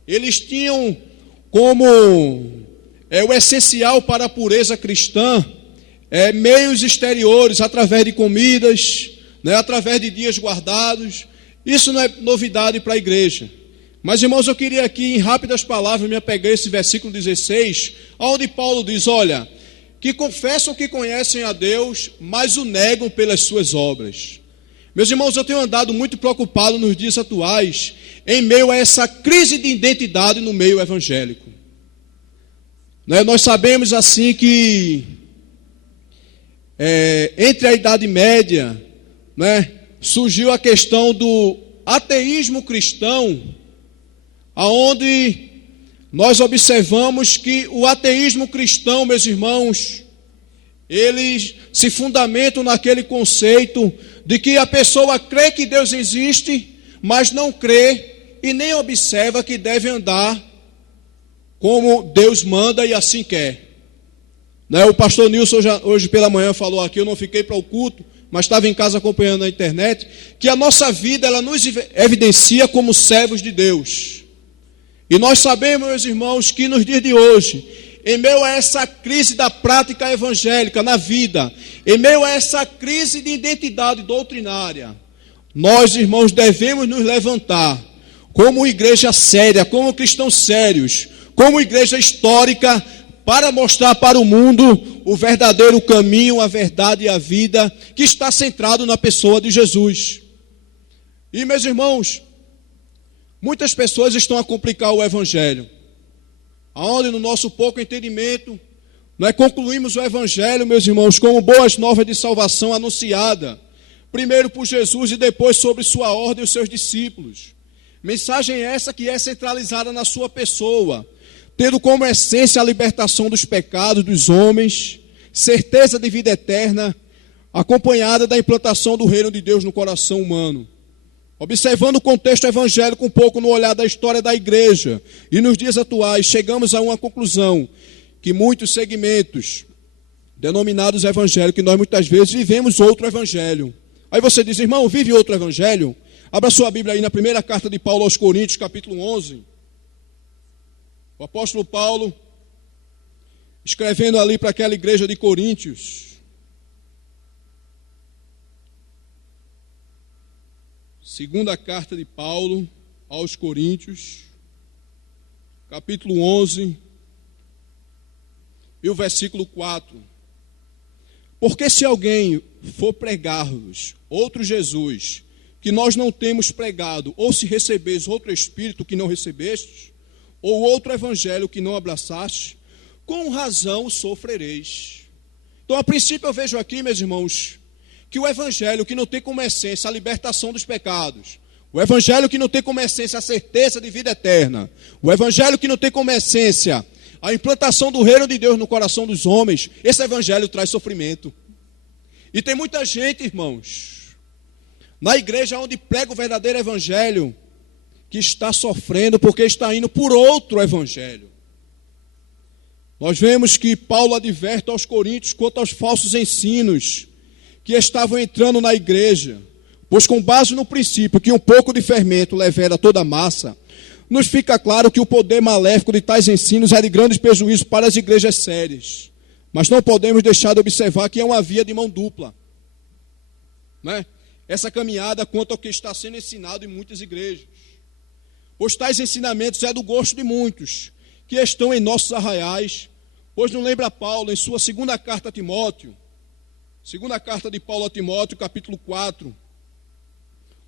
eles tinham como o essencial para a pureza cristã meios exteriores, através de comidas, né, através de dias guardados. Isso não é novidade para a igreja. Mas, irmãos, eu queria aqui, em rápidas palavras, me apegar a esse versículo 16, onde Paulo diz, olha, que confessam que conhecem a Deus, mas o negam pelas suas obras. Meus irmãos, eu tenho andado muito preocupado nos dias atuais, em meio a essa crise de identidade no meio evangélico. Né, nós sabemos assim que entre a Idade Média, né, surgiu a questão do ateísmo cristão, aonde nós observamos que o ateísmo cristão, meus irmãos, eles se fundamentam naquele conceito de que a pessoa crê que Deus existe, mas não crê e nem observa que deve andar como Deus manda e assim quer. Né? O pastor Nilson hoje pela manhã falou aqui, eu não fiquei para o culto, mas estava em casa acompanhando na internet, que a nossa vida ela nos evidencia como servos de Deus. E nós sabemos, meus irmãos, que nos dias de hoje, em meio a essa crise da prática evangélica na vida, em meio a essa crise de identidade doutrinária, nós, irmãos, devemos nos levantar como igreja séria, como cristãos sérios, como igreja histórica, para mostrar para o mundo o verdadeiro caminho, a verdade e a vida, que está centrado na pessoa de Jesus. E, meus irmãos, muitas pessoas estão a complicar o evangelho, aonde no nosso pouco entendimento, nós concluímos o evangelho, meus irmãos, como boas novas de salvação anunciada, primeiro por Jesus e depois sobre sua ordem e os seus discípulos. Mensagem essa que é centralizada na sua pessoa, tendo como essência a libertação dos pecados dos homens, certeza de vida eterna, acompanhada da implantação do reino de Deus no coração humano. Observando o contexto evangélico um pouco no olhar da história da igreja, e nos dias atuais, chegamos a uma conclusão, que muitos segmentos denominados evangélicos, nós muitas vezes vivemos outro evangelho. Aí você diz, irmão, vive outro evangelho? Abra sua Bíblia aí na primeira carta de Paulo aos Coríntios, capítulo 11. O apóstolo Paulo, escrevendo ali para aquela igreja de Coríntios, segunda carta de Paulo aos Coríntios, capítulo 11, e o versículo 4. Porque se alguém for pregar-vos outro Jesus, que nós não temos pregado, ou se recebeis outro Espírito que não recebestes, ou outro evangelho que não abraçaste, com razão sofrereis. Então, a princípio eu vejo aqui, meus irmãos, que o evangelho que não tem como essência a libertação dos pecados, o evangelho que não tem como essência a certeza de vida eterna, o evangelho que não tem como essência a implantação do reino de Deus no coração dos homens, esse evangelho traz sofrimento. E tem muita gente, irmãos, na igreja onde prega o verdadeiro evangelho, que está sofrendo porque está indo por outro evangelho. Nós vemos que Paulo adverte aos coríntios quanto aos falsos ensinos que estavam entrando na igreja, pois com base no princípio que um pouco de fermento levera toda a massa, nos fica claro que o poder maléfico de tais ensinos é de grande prejuízo para as igrejas sérias. Mas não podemos deixar de observar que é uma via de mão dupla, né? Essa caminhada quanto ao que está sendo ensinado em muitas igrejas. Pois tais ensinamentos é do gosto de muitos, que estão em nossos arraiais, pois não lembra Paulo, em sua segunda carta a Timóteo, segunda carta de Paulo a Timóteo, capítulo 4,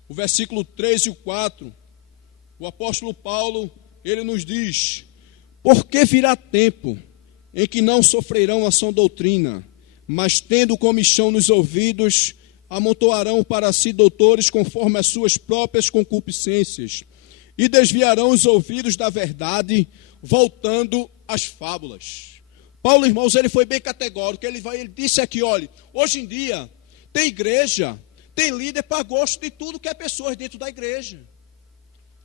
o versículo 3 e o 4, o apóstolo Paulo, ele nos diz, porque virá tempo em que não sofrerão a sã doutrina, mas tendo comichão nos ouvidos, amontoarão para si doutores conforme as suas próprias concupiscências, e desviarão os ouvidos da verdade, voltando às fábulas. Paulo, irmãos, ele foi bem categórico, ele disse aqui, olha, hoje em dia, tem igreja, tem líder para gosto de tudo que é pessoas dentro da igreja.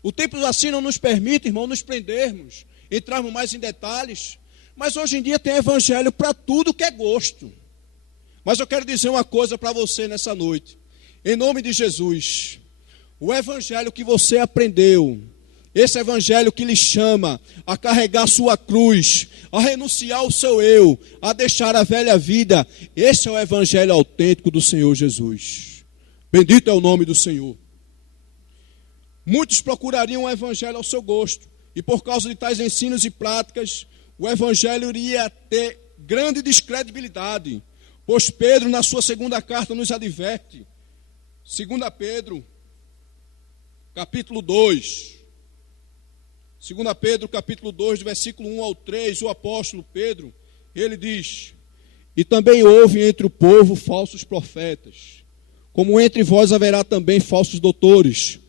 O tempo assim não nos permite, irmão, nos prendermos, entrarmos mais em detalhes, mas hoje em dia tem evangelho para tudo que é gosto. Mas eu quero dizer uma coisa para você nessa noite, em nome de Jesus. O evangelho que você aprendeu, esse evangelho que lhe chama a carregar sua cruz, a renunciar ao seu eu, a deixar a velha vida. Esse é o evangelho autêntico do Senhor Jesus. Bendito é o nome do Senhor. Muitos procurariam o evangelho ao seu gosto, e por causa de tais ensinos e práticas, o evangelho iria ter grande descredibilidade, pois Pedro, na sua segunda carta, nos adverte. 2 Pedro, capítulo 2. 2 Pedro, capítulo 2, do versículo 1 ao 3, o apóstolo Pedro, ele diz: e também houve entre o povo falsos profetas, como entre vós haverá também falsos doutores,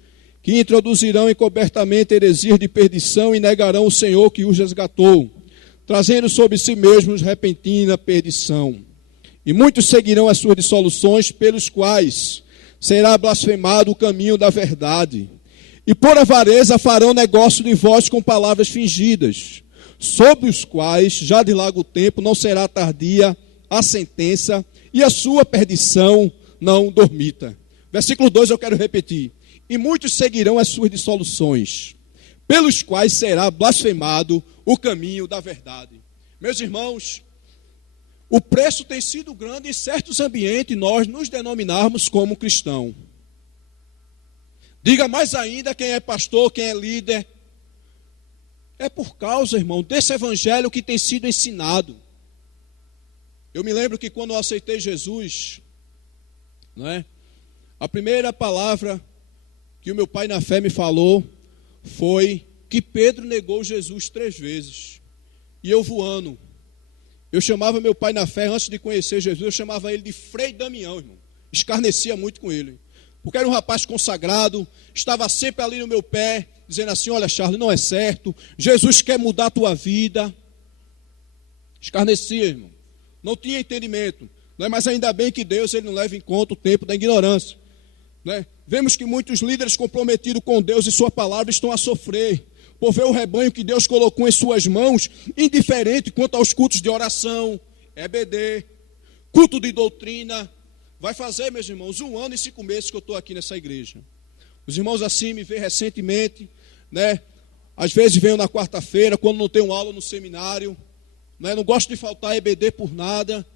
que introduzirão encobertamente heresias de perdição e negarão o Senhor que os resgatou, trazendo sobre si mesmos repentina perdição. E muitos seguirão as suas dissoluções, pelos quais será blasfemado o caminho da verdade. E por avareza farão negócio de vós com palavras fingidas, sobre os quais, já de largo tempo, não será tardia a sentença, e a sua perdição não dormita. Versículo 2 eu quero repetir. E muitos seguirão as suas dissoluções, pelos quais será blasfemado o caminho da verdade. Meus irmãos, o preço tem sido grande em certos ambientes nós nos denominarmos como cristão. Diga mais ainda quem é pastor, quem é líder. É por causa, irmão, desse evangelho que tem sido ensinado. Eu me lembro que quando eu aceitei Jesus, não é? A primeira palavra que o meu pai na fé me falou foi que Pedro negou Jesus 3 vezes. E eu voando. Eu chamava meu pai na fé, antes de conhecer Jesus, eu chamava ele de Frei Damião, irmão. Escarnecia muito com ele. Porque era um rapaz consagrado, estava sempre ali no meu pé, dizendo assim: olha, Charles, não é certo, Jesus quer mudar a tua vida. Escarnecia, irmão. Não tinha entendimento. Não é? Mas ainda bem que Deus ele não leva em conta o tempo da ignorância. Não é? Vemos que muitos líderes comprometidos com Deus e sua palavra estão a sofrer por ver o rebanho que Deus colocou em suas mãos indiferente quanto aos cultos de oração, EBD, culto de doutrina. Vai fazer, meus irmãos, 1 ano e 5 meses que eu estou aqui nessa igreja. Os irmãos assim me veem recentemente, né? Às vezes venho na quarta-feira, quando não tenho aula no seminário, né? Não gosto de faltar EBD por nada,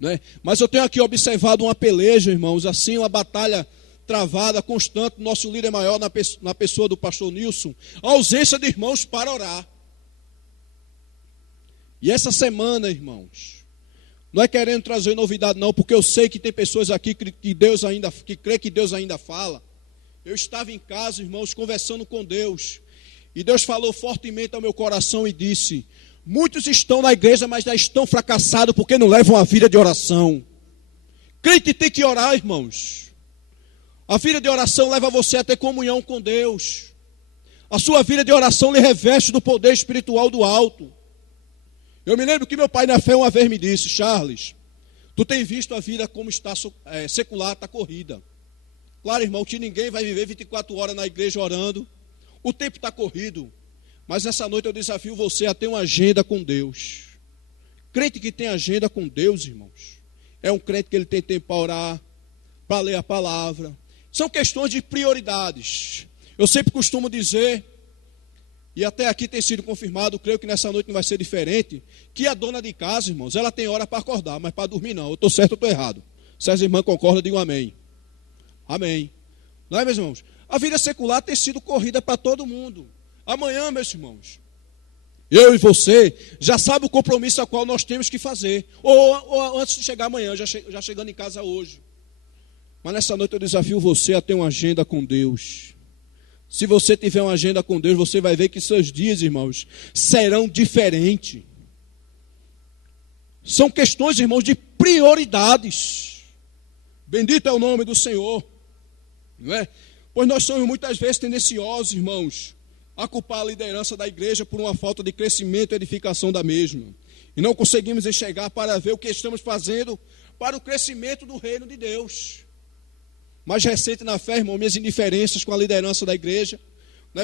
né? Mas eu tenho aqui observado uma peleja, irmãos, assim, uma batalha travada, constante, nosso líder maior na pessoa do pastor Nilson, a ausência de irmãos para orar. E essa semana, irmãos, não é querendo trazer novidade não, porque eu sei que tem pessoas aqui que crê que Deus ainda fala. Eu estava em casa, irmãos, conversando com Deus, e Deus falou fortemente ao meu coração e disse: muitos estão na igreja, mas já estão fracassados porque não levam a vida de oração. Crente tem que orar, irmãos. A vida de oração leva você a ter comunhão com Deus. A sua vida de oração lhe reveste do poder espiritual do alto. Eu me lembro que meu pai na fé uma vez me disse: Charles, tu tem visto a vida como está secular, está corrida. Claro, irmão, que ninguém vai viver 24 horas na igreja orando. O tempo está corrido. Mas essa noite eu desafio você a ter uma agenda com Deus. Crente que tem agenda com Deus, irmãos, é um crente que ele tem tempo para orar, para ler a palavra. São questões de prioridades. Eu sempre costumo dizer, e até aqui tem sido confirmado, creio que nessa noite não vai ser diferente, que a dona de casa, irmãos, ela tem hora para acordar, mas para dormir não. Eu estou certo ou estou errado? Se as irmãs concordam, digam amém. Amém. Não é, meus irmãos? A vida secular tem sido corrida para todo mundo. Amanhã, meus irmãos, eu e você já sabe o compromisso a qual nós temos que fazer. Ou antes de chegar amanhã, já chegando em casa hoje. Mas nessa noite eu desafio você a ter uma agenda com Deus. Se você tiver uma agenda com Deus, você vai ver que seus dias, irmãos, serão diferentes. São questões, irmãos, de prioridades. Bendito é o nome do Senhor. Não é? Pois nós somos muitas vezes tendenciosos, irmãos, a culpar a liderança da igreja por uma falta de crescimento e edificação da mesma. E não conseguimos enxergar para ver o que estamos fazendo para o crescimento do reino de Deus. Mais recente na fé, irmão, minhas indiferenças com a liderança da igreja.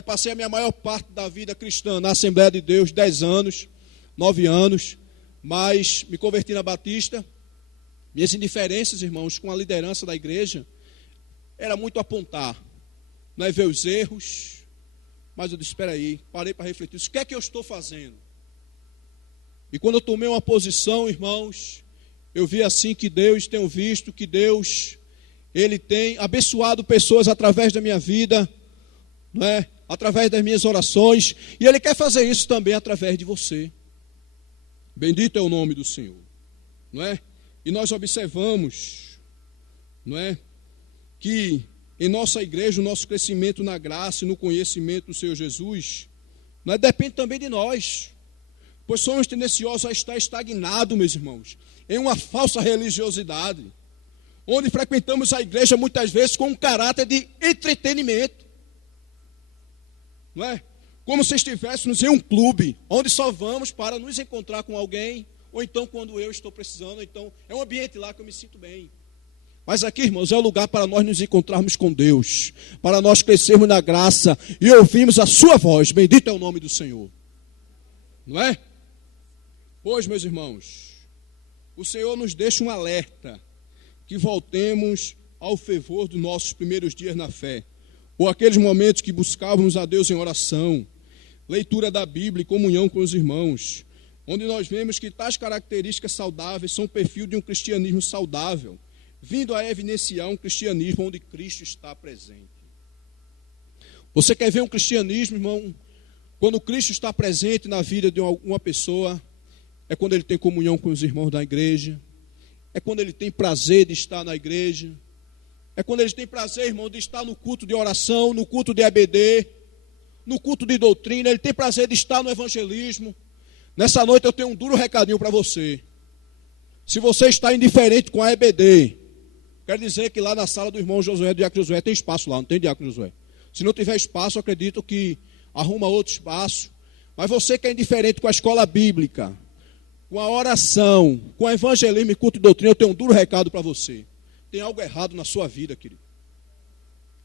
Passei a minha maior parte da vida cristã na Assembleia de Deus, 10 anos, 9 anos, mas me converti na Batista. Minhas indiferenças, irmãos, com a liderança da igreja, era muito apontar, ver os erros, mas eu disse: espera aí, parei para refletir, o que é que eu estou fazendo? E quando eu tomei uma posição, irmãos, eu vi assim que Deus, tenho visto que Deus, Ele tem abençoado pessoas através da minha vida, não é? Através das minhas orações, e Ele quer fazer isso também através de você. Bendito é o nome do Senhor, não é? E nós observamos, não é, que em nossa igreja o nosso crescimento na graça e no conhecimento do Senhor Jesus, não é, depende também de nós, pois somos tendenciosos a estar estagnados, meus irmãos, em uma falsa religiosidade, onde frequentamos a igreja muitas vezes com um caráter de entretenimento, não é? Como se estivéssemos em um clube, onde só vamos para nos encontrar com alguém, ou então quando eu estou precisando, ou então é um ambiente lá que eu me sinto bem. Mas aqui, irmãos, é o lugar para nós nos encontrarmos com Deus, para nós crescermos na graça e ouvirmos a sua voz. Bendito é o nome do Senhor. Não é? Pois, meus irmãos, o Senhor nos deixa um alerta, que voltemos ao fervor dos nossos primeiros dias na fé, ou aqueles momentos que buscávamos a Deus em oração, leitura da Bíblia e comunhão com os irmãos, onde nós vemos que tais características saudáveis são o perfil de um cristianismo saudável, vindo a evidenciar um cristianismo onde Cristo está presente. Você quer ver um cristianismo, irmão, quando Cristo está presente na vida de uma pessoa? É quando ele tem comunhão com os irmãos da igreja, é quando ele tem prazer de estar na igreja, é quando ele tem prazer, irmão, de estar no culto de oração, no culto de EBD, no culto de doutrina, ele tem prazer de estar no evangelismo. Nessa noite eu tenho um duro recadinho para você. Se você está indiferente com a EBD, quer dizer que lá na sala do irmão Josué, do diácono Josué, tem espaço lá, não tem, diácono Josué? Se não tiver espaço, eu acredito que arruma outro espaço. Mas você que é indiferente com a escola bíblica, com a oração, com o evangelismo e culto de doutrina, eu tenho um duro recado para você. Tem algo errado na sua vida, querido.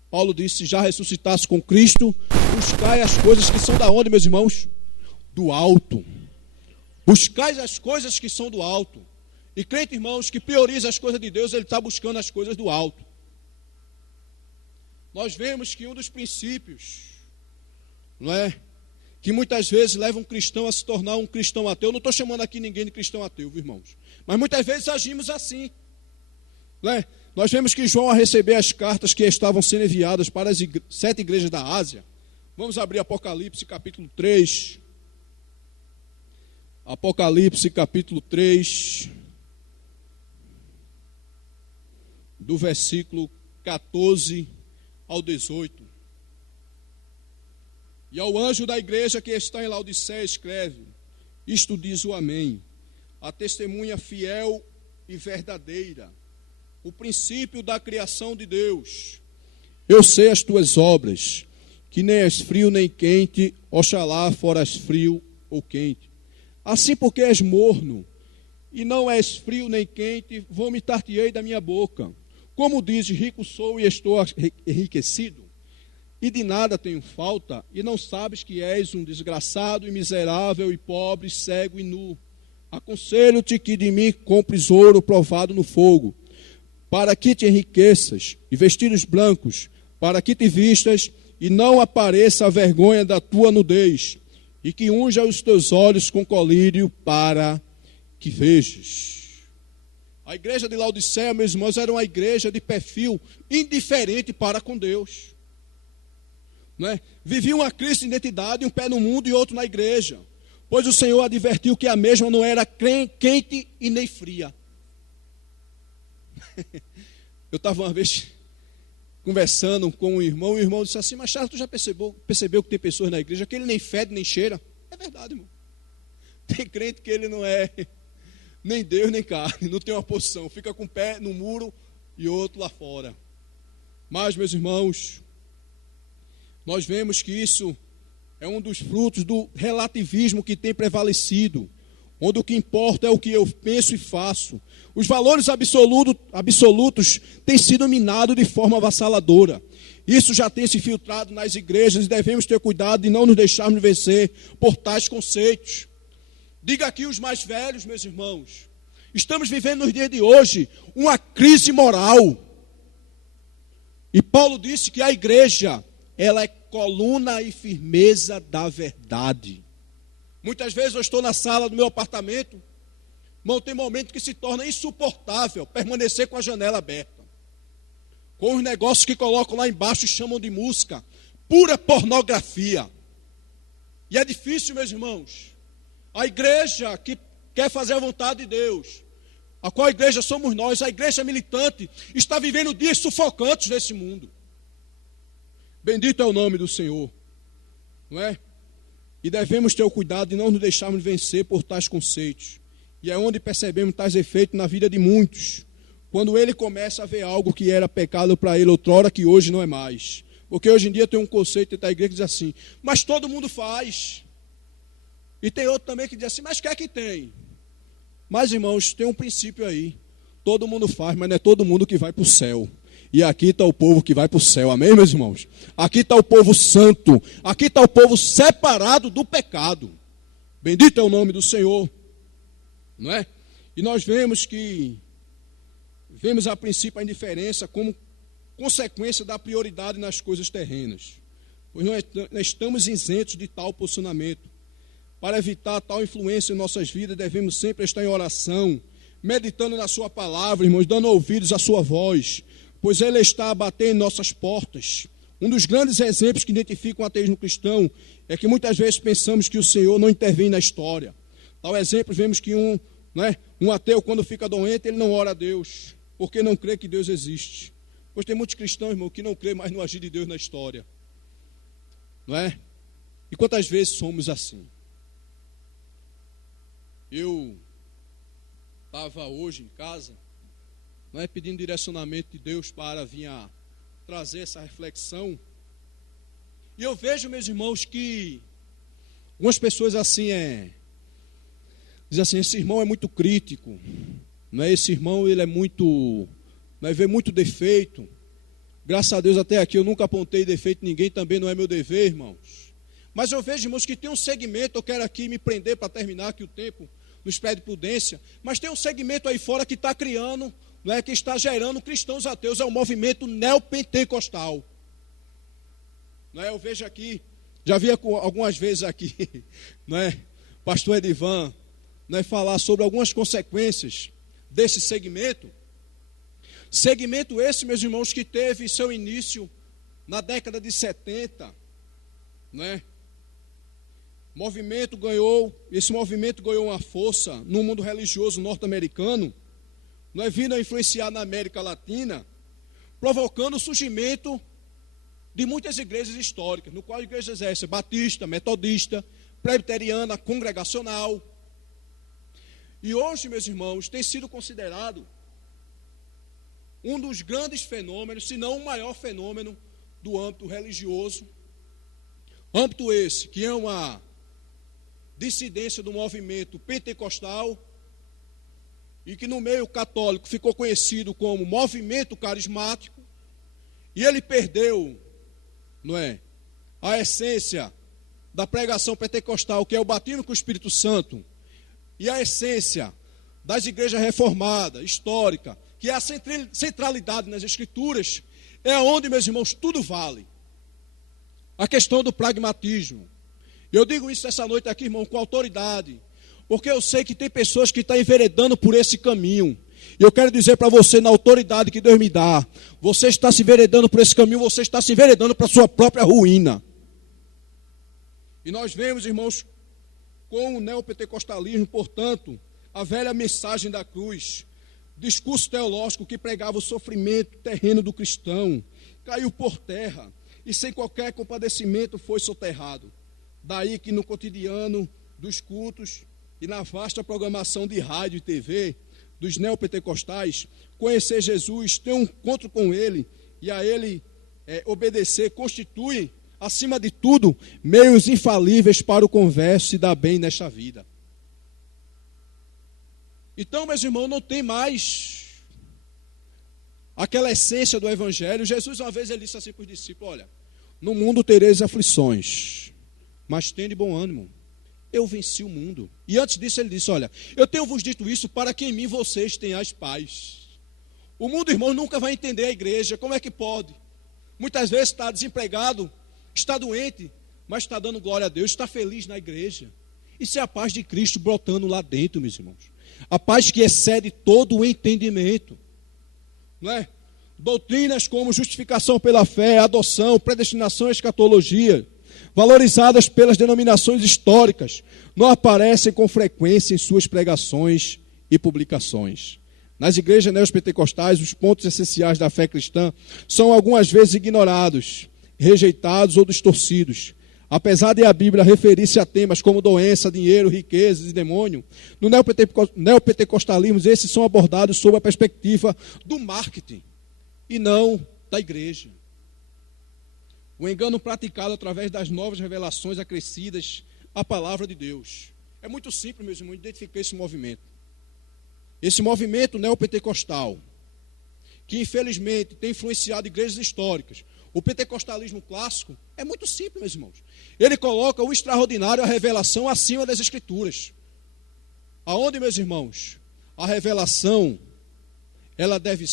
Paulo disse, se já ressuscitasse com Cristo, buscai as coisas que são da onde, meus irmãos? Do alto. Buscai as coisas que são do alto. E crente, irmãos, que prioriza as coisas de Deus, ele está buscando as coisas do alto. Nós vemos que um dos princípios, não é, que muitas vezes leva um cristão a se tornar um cristão ateu. Eu não estou chamando aqui ninguém de cristão ateu, viu, irmãos? Mas muitas vezes agimos assim, não é? Nós vemos que João, a receber as cartas que estavam sendo enviadas para as 7 igrejas da Ásia, vamos abrir Apocalipse capítulo 3, Apocalipse capítulo 3, do versículo 14 ao 18. E ao anjo da igreja que está em Laodiceia escreve, isto diz o Amém, a testemunha fiel e verdadeira, o princípio da criação de Deus. Eu sei as tuas obras, que nem és frio nem quente, oxalá foras frio ou quente. Assim porque és morno, e não és frio nem quente, vomitar-te-ei da minha boca. Como dizes, rico sou e estou enriquecido, e de nada tenho falta, e não sabes que és um desgraçado e miserável e pobre, cego e nu. Aconselho-te que de mim compres ouro provado no fogo, para que te enriqueças, e vestidos brancos, para que te vistas, e não apareça a vergonha da tua nudez, e que unja os teus olhos com colírio, para que vejas. A igreja de Laodiceia, meus irmãos, era uma igreja de perfil indiferente para com Deus. Não é? Vivia uma crise de identidade, um pé no mundo e outro na igreja, pois o Senhor advertiu que a mesma não era quente e nem fria. Eu estava uma vez conversando com um irmão, e o irmão disse assim, mas Charles, tu já percebeu que tem pessoas na igreja que ele nem fede nem cheira? É verdade, irmão. Tem crente que ele não é nem Deus nem carne, não tem uma posição, fica com o pé no muro e outro lá fora. Mas, meus irmãos, nós vemos que isso é um dos frutos do relativismo que tem prevalecido, onde o que importa é o que eu penso e faço. Os valores absolutos têm sido minados de forma avassaladora. Isso já tem se filtrado nas igrejas e devemos ter cuidado de não nos deixarmos vencer por tais conceitos. Diga aqui os mais velhos, meus irmãos, estamos vivendo nos dias de hoje uma crise moral. E Paulo disse que a igreja, ela é coluna e firmeza da verdade. Muitas vezes eu estou na sala do meu apartamento, irmão, tem momento que se torna insuportável permanecer com a janela aberta. Com os negócios que colocam lá embaixo e chamam de música, pura pornografia. E é difícil, meus irmãos. A igreja que quer fazer a vontade de Deus, a qual igreja somos nós, a igreja militante, está vivendo dias sufocantes nesse mundo. Bendito é o nome do Senhor, não é? E devemos ter o cuidado de não nos deixarmos vencer por tais conceitos. E é onde percebemos tais efeitos na vida de muitos, quando ele começa a ver algo que era pecado para ele outrora, que hoje não é mais. Porque hoje em dia tem um conceito da igreja que diz assim, mas todo mundo faz. E tem outro também que diz assim, mas quer que tem? Mas, irmãos, tem um princípio aí. Todo mundo faz, mas não é todo mundo que vai para o céu. E aqui está o povo que vai para o céu, amém, meus irmãos? Aqui está o povo santo, aqui está o povo separado do pecado. Bendito é o nome do Senhor, não é? E nós vemos a princípio a indiferença como consequência da prioridade nas coisas terrenas. Pois nós estamos isentos de tal posicionamento. Para evitar tal influência em nossas vidas, devemos sempre estar em oração, meditando na sua palavra, irmãos, dando ouvidos à sua voz, pois ele está a bater em nossas portas. Um dos grandes exemplos que identificam o ateísmo cristão é que muitas vezes pensamos que o Senhor não intervém na história. Tal exemplo, vemos que um ateu, quando fica doente, ele não ora a Deus, porque não crê que Deus existe. Pois tem muitos cristãos, irmão, que não crê mais no agir de Deus na história. Não é? E quantas vezes somos assim? Eu estava hoje em casa, não é, pedindo direcionamento de Deus para vir a trazer essa reflexão. E eu vejo, meus irmãos, que algumas pessoas assim dizem assim, esse irmão é muito crítico, não é? Esse irmão ele é muito, vai ver muito defeito. Graças a Deus até aqui eu nunca apontei defeito em ninguém, também não é meu dever, irmãos. Mas eu vejo, irmãos, que tem um segmento, eu quero aqui me prender para terminar que o tempo nos pede prudência, mas tem um segmento aí fora que está criando, não é, que está gerando cristãos ateus, é um movimento neopentecostal. Não é, eu vejo aqui, já vi algumas vezes aqui, não é, pastor Edivan, não é, falar sobre algumas consequências desse segmento. Segmento esse, meus irmãos, que teve seu início na década de 70, não é? Esse movimento ganhou uma força no mundo religioso norte-americano, não é, vindo a influenciar na América Latina, provocando o surgimento de muitas igrejas históricas, no qual igrejas essas, batista, metodista, presbiteriana, congregacional. E hoje, meus irmãos, tem sido considerado um dos grandes fenômenos, se não o maior fenômeno do âmbito religioso, âmbito esse que é uma dissidência do movimento pentecostal e que no meio católico ficou conhecido como movimento carismático, e ele perdeu, não é, a essência da pregação pentecostal, que é o batismo com o Espírito Santo, e a essência das igrejas reformadas, histórica, que é a centralidade nas escrituras, é onde, meus irmãos, tudo vale. A questão do pragmatismo. Eu digo isso essa noite aqui, irmão, com autoridade, porque eu sei que tem pessoas que estão enveredando por esse caminho. E eu quero dizer para você, na autoridade que Deus me dá, você está se enveredando por esse caminho, você está se enveredando para a sua própria ruína. E nós vemos, irmãos, com o neopentecostalismo, portanto, a velha mensagem da cruz, discurso teológico que pregava o sofrimento terreno do cristão, caiu por terra e sem qualquer compadecimento foi soterrado. Daí que no cotidiano dos cultos e na vasta programação de rádio e TV dos neopentecostais, conhecer Jesus, ter um encontro com Ele e a Ele obedecer, constitui, acima de tudo, meios infalíveis para o converso se dar bem nesta vida. Então, meus irmãos, não tem mais aquela essência do Evangelho. Jesus, uma vez, ele disse assim para os discípulos, olha, no mundo tereis aflições, mas tende bom ânimo, eu venci o mundo. E antes disso ele disse, olha, eu tenho vos dito isso para que em mim vocês tenhais paz. O mundo, irmão, nunca vai entender a igreja, como é que pode? Muitas vezes está desempregado, está doente, mas está dando glória a Deus, está feliz na igreja. Isso é a paz de Cristo brotando lá dentro, meus irmãos. A paz que excede todo o entendimento. Não é? Doutrinas como justificação pela fé, adoção, predestinação e escatologia, valorizadas pelas denominações históricas, não aparecem com frequência em suas pregações e publicações. Nas igrejas neopentecostais, os pontos essenciais da fé cristã são algumas vezes ignorados, rejeitados ou distorcidos. Apesar de a Bíblia referir-se a temas como doença, dinheiro, riquezas e demônio, no neopentecostalismo esses são abordados sob a perspectiva do marketing e não da igreja. O engano praticado através das novas revelações acrescidas à palavra de Deus. É muito simples, meus irmãos, identificar esse movimento. Esse movimento neopentecostal, que infelizmente tem influenciado igrejas históricas. O pentecostalismo clássico é muito simples, meus irmãos. Ele coloca o extraordinário, a revelação, acima das escrituras. Aonde, meus irmãos? A revelação, ela deve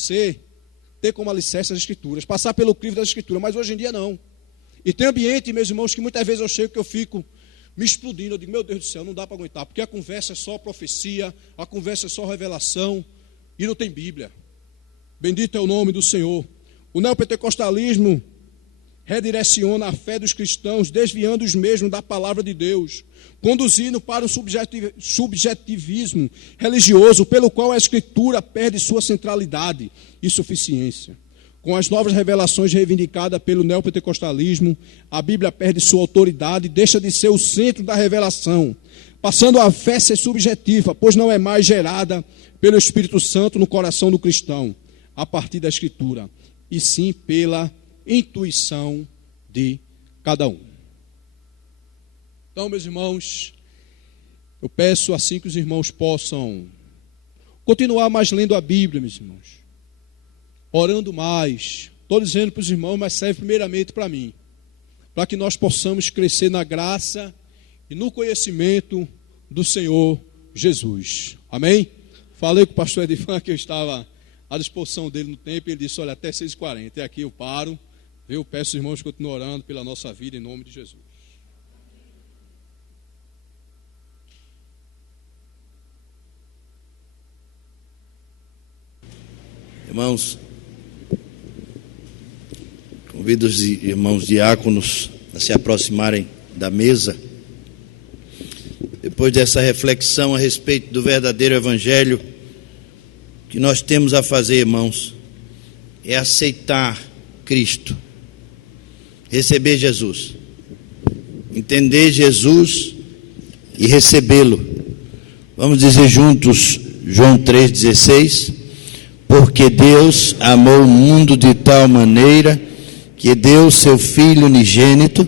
ter como alicerce as escrituras, passar pelo crivo das escrituras, mas hoje em dia não. E tem ambiente, meus irmãos, que muitas vezes eu chego que eu fico me explodindo, eu digo, meu Deus do céu, não dá para aguentar, porque a conversa é só profecia, a conversa é só revelação, e não tem Bíblia. Bendito é o nome do Senhor. O neopentecostalismo redireciona a fé dos cristãos, desviando os mesmos da palavra de Deus, conduzindo para um subjetivismo religioso, pelo qual a Escritura perde sua centralidade e suficiência. Com as novas revelações reivindicadas pelo neopentecostalismo, a Bíblia perde sua autoridade e deixa de ser o centro da revelação, passando a fé a ser subjetiva, pois não é mais gerada pelo Espírito Santo no coração do cristão, a partir da Escritura, e sim pela intuição de cada um. Então, meus irmãos, eu peço assim que os irmãos possam continuar mais lendo a Bíblia, meus irmãos, orando mais. Estou dizendo para os irmãos, mas serve primeiramente para mim, para que nós possamos crescer na graça e no conhecimento do Senhor Jesus. Amém? Falei com o pastor Edivan que eu estava à disposição dele no tempo, e ele disse, olha, até 6h40, e aqui eu paro. Eu peço aos irmãos que continuem orando pela nossa vida em nome de Jesus. Irmãos, convido os irmãos diáconos a se aproximarem da mesa. Depois dessa reflexão a respeito do verdadeiro evangelho, o que nós temos a fazer, irmãos, é aceitar Cristo, receber Jesus, entender Jesus e recebê-lo. Vamos dizer juntos João 3,16: porque Deus amou o mundo de tal maneira que deu seu Filho unigênito,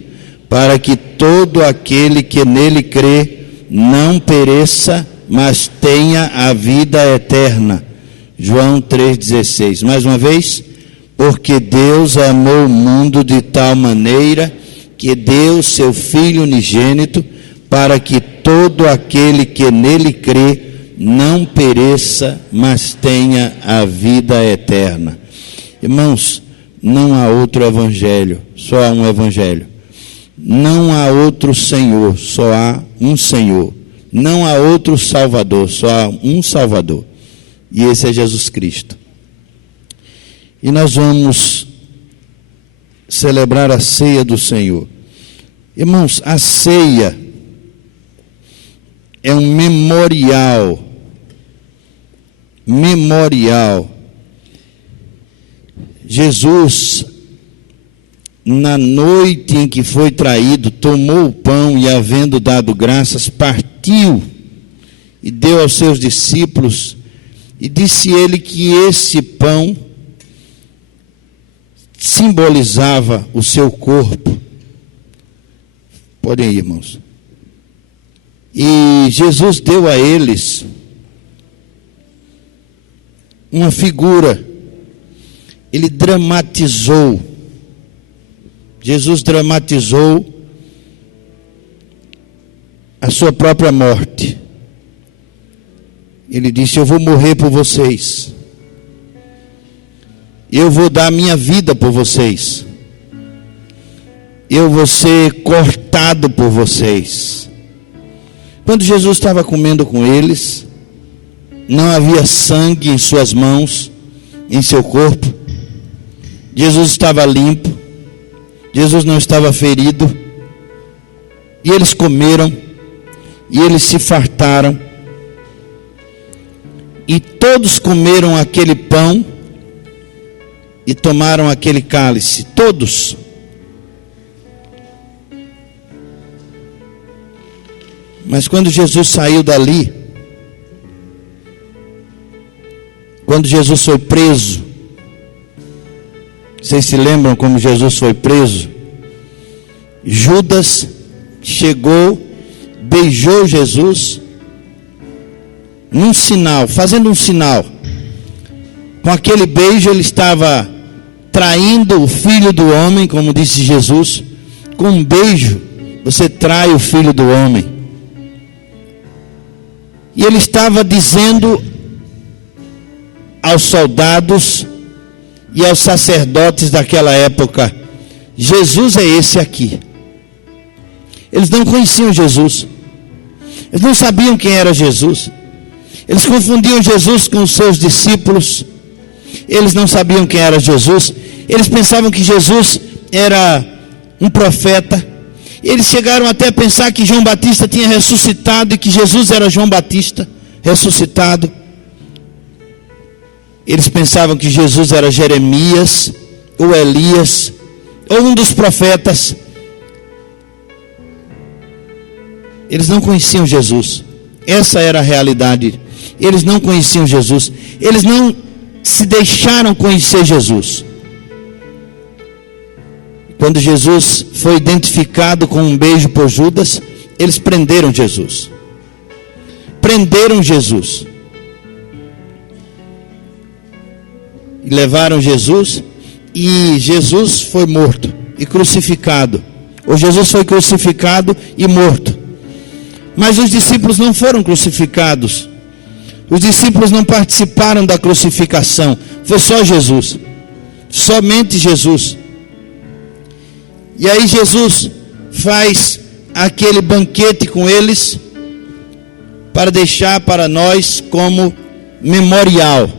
para que todo aquele que nele crê não pereça, mas tenha a vida eterna. João 3,16. Mais uma vez: porque Deus amou o mundo de tal maneira que deu seu Filho unigênito, para que todo aquele que nele crê não pereça, mas tenha a vida eterna. Irmãos, não há outro evangelho, só há um evangelho. Não há outro Senhor, só há um Senhor. Não há outro Salvador, só há um Salvador. E esse é Jesus Cristo. E nós vamos celebrar a ceia do Senhor. Irmãos, a ceia é um memorial. Jesus, na noite em que foi traído, tomou o pão e, havendo dado graças, partiu e deu aos seus discípulos, e disse ele que esse pão simbolizava o seu corpo. Podem ir, irmãos. E Jesus deu a eles uma figura. Ele dramatizou. Jesus dramatizou a sua própria morte. Ele disse: eu vou morrer por vocês. Eu vou dar minha vida por vocês. Eu vou ser cortado por vocês. Quando Jesus estava comendo com eles, não havia sangue em suas mãos, em seu corpo. Jesus estava limpo, Jesus não estava ferido. E eles comeram, e eles se fartaram. E todos comeram aquele pão e tomaram aquele cálice, todos. Mas quando Jesus saiu dali, quando Jesus foi preso, vocês se lembram como Jesus foi preso? Judas chegou, beijou Jesus, num sinal, fazendo um sinal. Com aquele beijo ele estava traindo o Filho do Homem, como disse Jesus. Com um beijo você trai o Filho do Homem. E ele estava dizendo aos soldados e aos sacerdotes daquela época: Jesus é esse aqui. Eles não conheciam Jesus, eles não sabiam quem era Jesus, eles confundiam Jesus com os seus discípulos, eles não sabiam quem era Jesus, eles pensavam que Jesus era um profeta. Eles chegaram até a pensar que João Batista tinha ressuscitado e que Jesus era João Batista ressuscitado. Eles pensavam que Jesus era Jeremias ou Elias ou um dos profetas. Eles não conheciam Jesus. Essa era a realidade. Eles não conheciam Jesus. Eles não se deixaram conhecer Jesus. Quando Jesus foi identificado com um beijo por Judas, eles prenderam Jesus. Prenderam Jesus. E levaram Jesus, e Jesus foi morto e crucificado. Ou Jesus foi crucificado e morto. Mas os discípulos não foram crucificados. Os discípulos não participaram da crucificação. Foi só Jesus. Somente Jesus. E aí Jesus faz aquele banquete com eles para deixar para nós como memorial.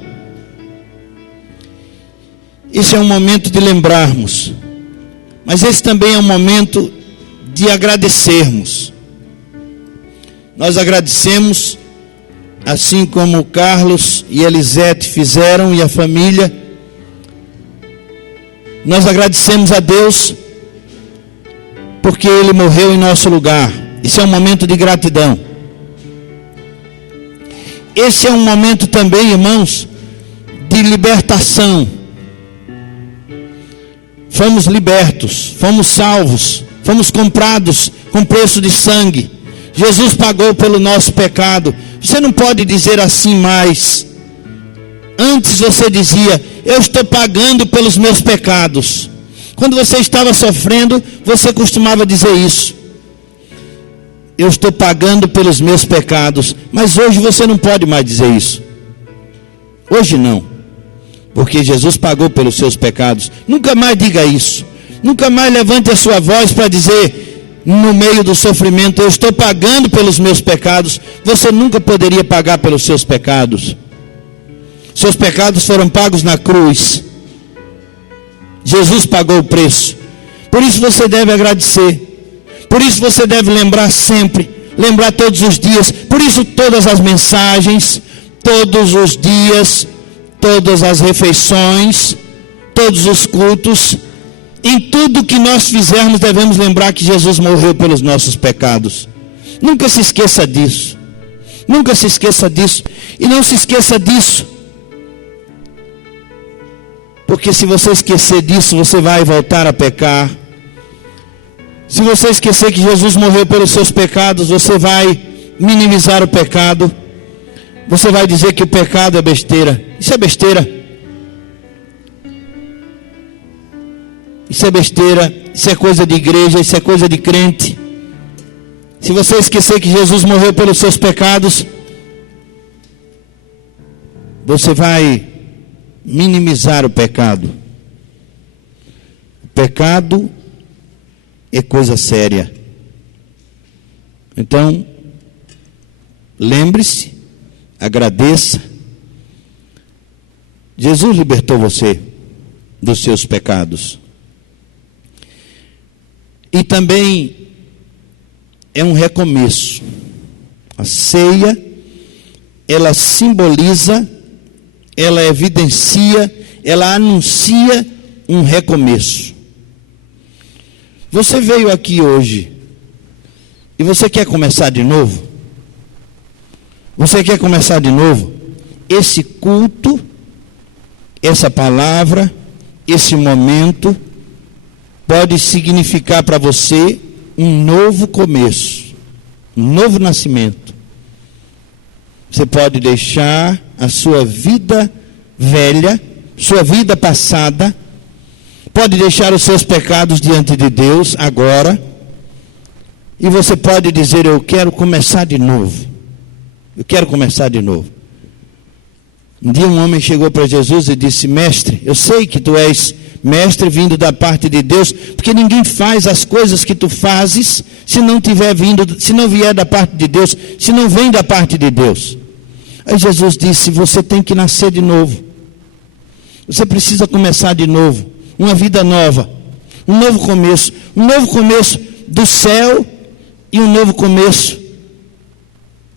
Esse é um momento de lembrarmos, mas esse também é um momento de agradecermos. Nós agradecemos, assim como Carlos e Elisete fizeram e a família. Nós agradecemos a Deus porque Ele morreu em nosso lugar. Esse é um momento de gratidão. Esse é um momento também, irmãos, de libertação. Fomos libertos, fomos salvos, fomos comprados com preço de sangue. Jesus pagou pelo nosso pecado. Você não pode dizer assim mais. Antes você dizia: eu estou pagando pelos meus pecados. Quando você estava sofrendo, você costumava dizer isso: eu estou pagando pelos meus pecados. Mas hoje você não pode mais dizer isso. Hoje não, porque Jesus pagou pelos seus pecados. Nunca mais diga isso. Nunca mais levante a sua voz para dizer, no meio do sofrimento: eu estou pagando pelos meus pecados. Você nunca poderia pagar pelos seus pecados. Seus pecados foram pagos na cruz. Jesus pagou o preço. Por isso você deve agradecer. Por isso você deve lembrar sempre. Lembrar todos os dias. Por isso todas as mensagens, todos os dias, todas as refeições, todos os cultos, em tudo que nós fizermos, devemos lembrar que Jesus morreu pelos nossos pecados. Nunca se esqueça disso. Nunca se esqueça disso. E não se esqueça disso, porque se você esquecer disso, você vai voltar a pecar. Se você esquecer que Jesus morreu pelos seus pecados, você vai minimizar o pecado. Você vai dizer que o pecado é besteira. Isso é besteira. Isso é besteira. Isso é coisa de igreja. Isso é coisa de crente. Se você esquecer que Jesus morreu pelos seus pecados, você vai minimizar o pecado. O pecado é coisa séria. Então, lembre-se, agradeça. Jesus libertou você dos seus pecados. E também é um recomeço. A ceia, ela simboliza, ela evidencia, ela anuncia um recomeço. Você veio aqui hoje e você quer começar de novo? Você quer começar de novo? Esse culto, essa palavra, esse momento pode significar para você um novo começo, um novo nascimento. Você pode deixar a sua vida velha, sua vida passada, pode deixar os seus pecados diante de Deus agora, e você pode dizer: eu quero começar de novo. Eu quero começar de novo. Um dia um homem chegou para Jesus e disse: mestre, eu sei que tu és mestre vindo da parte de Deus, porque ninguém faz as coisas que tu fazes se não tiver vindo, se não vier da parte de Deus, se não vem da parte de Deus. Aí Jesus disse: você tem que nascer de novo. Você precisa começar de novo, uma vida nova, um novo começo do céu e um novo começo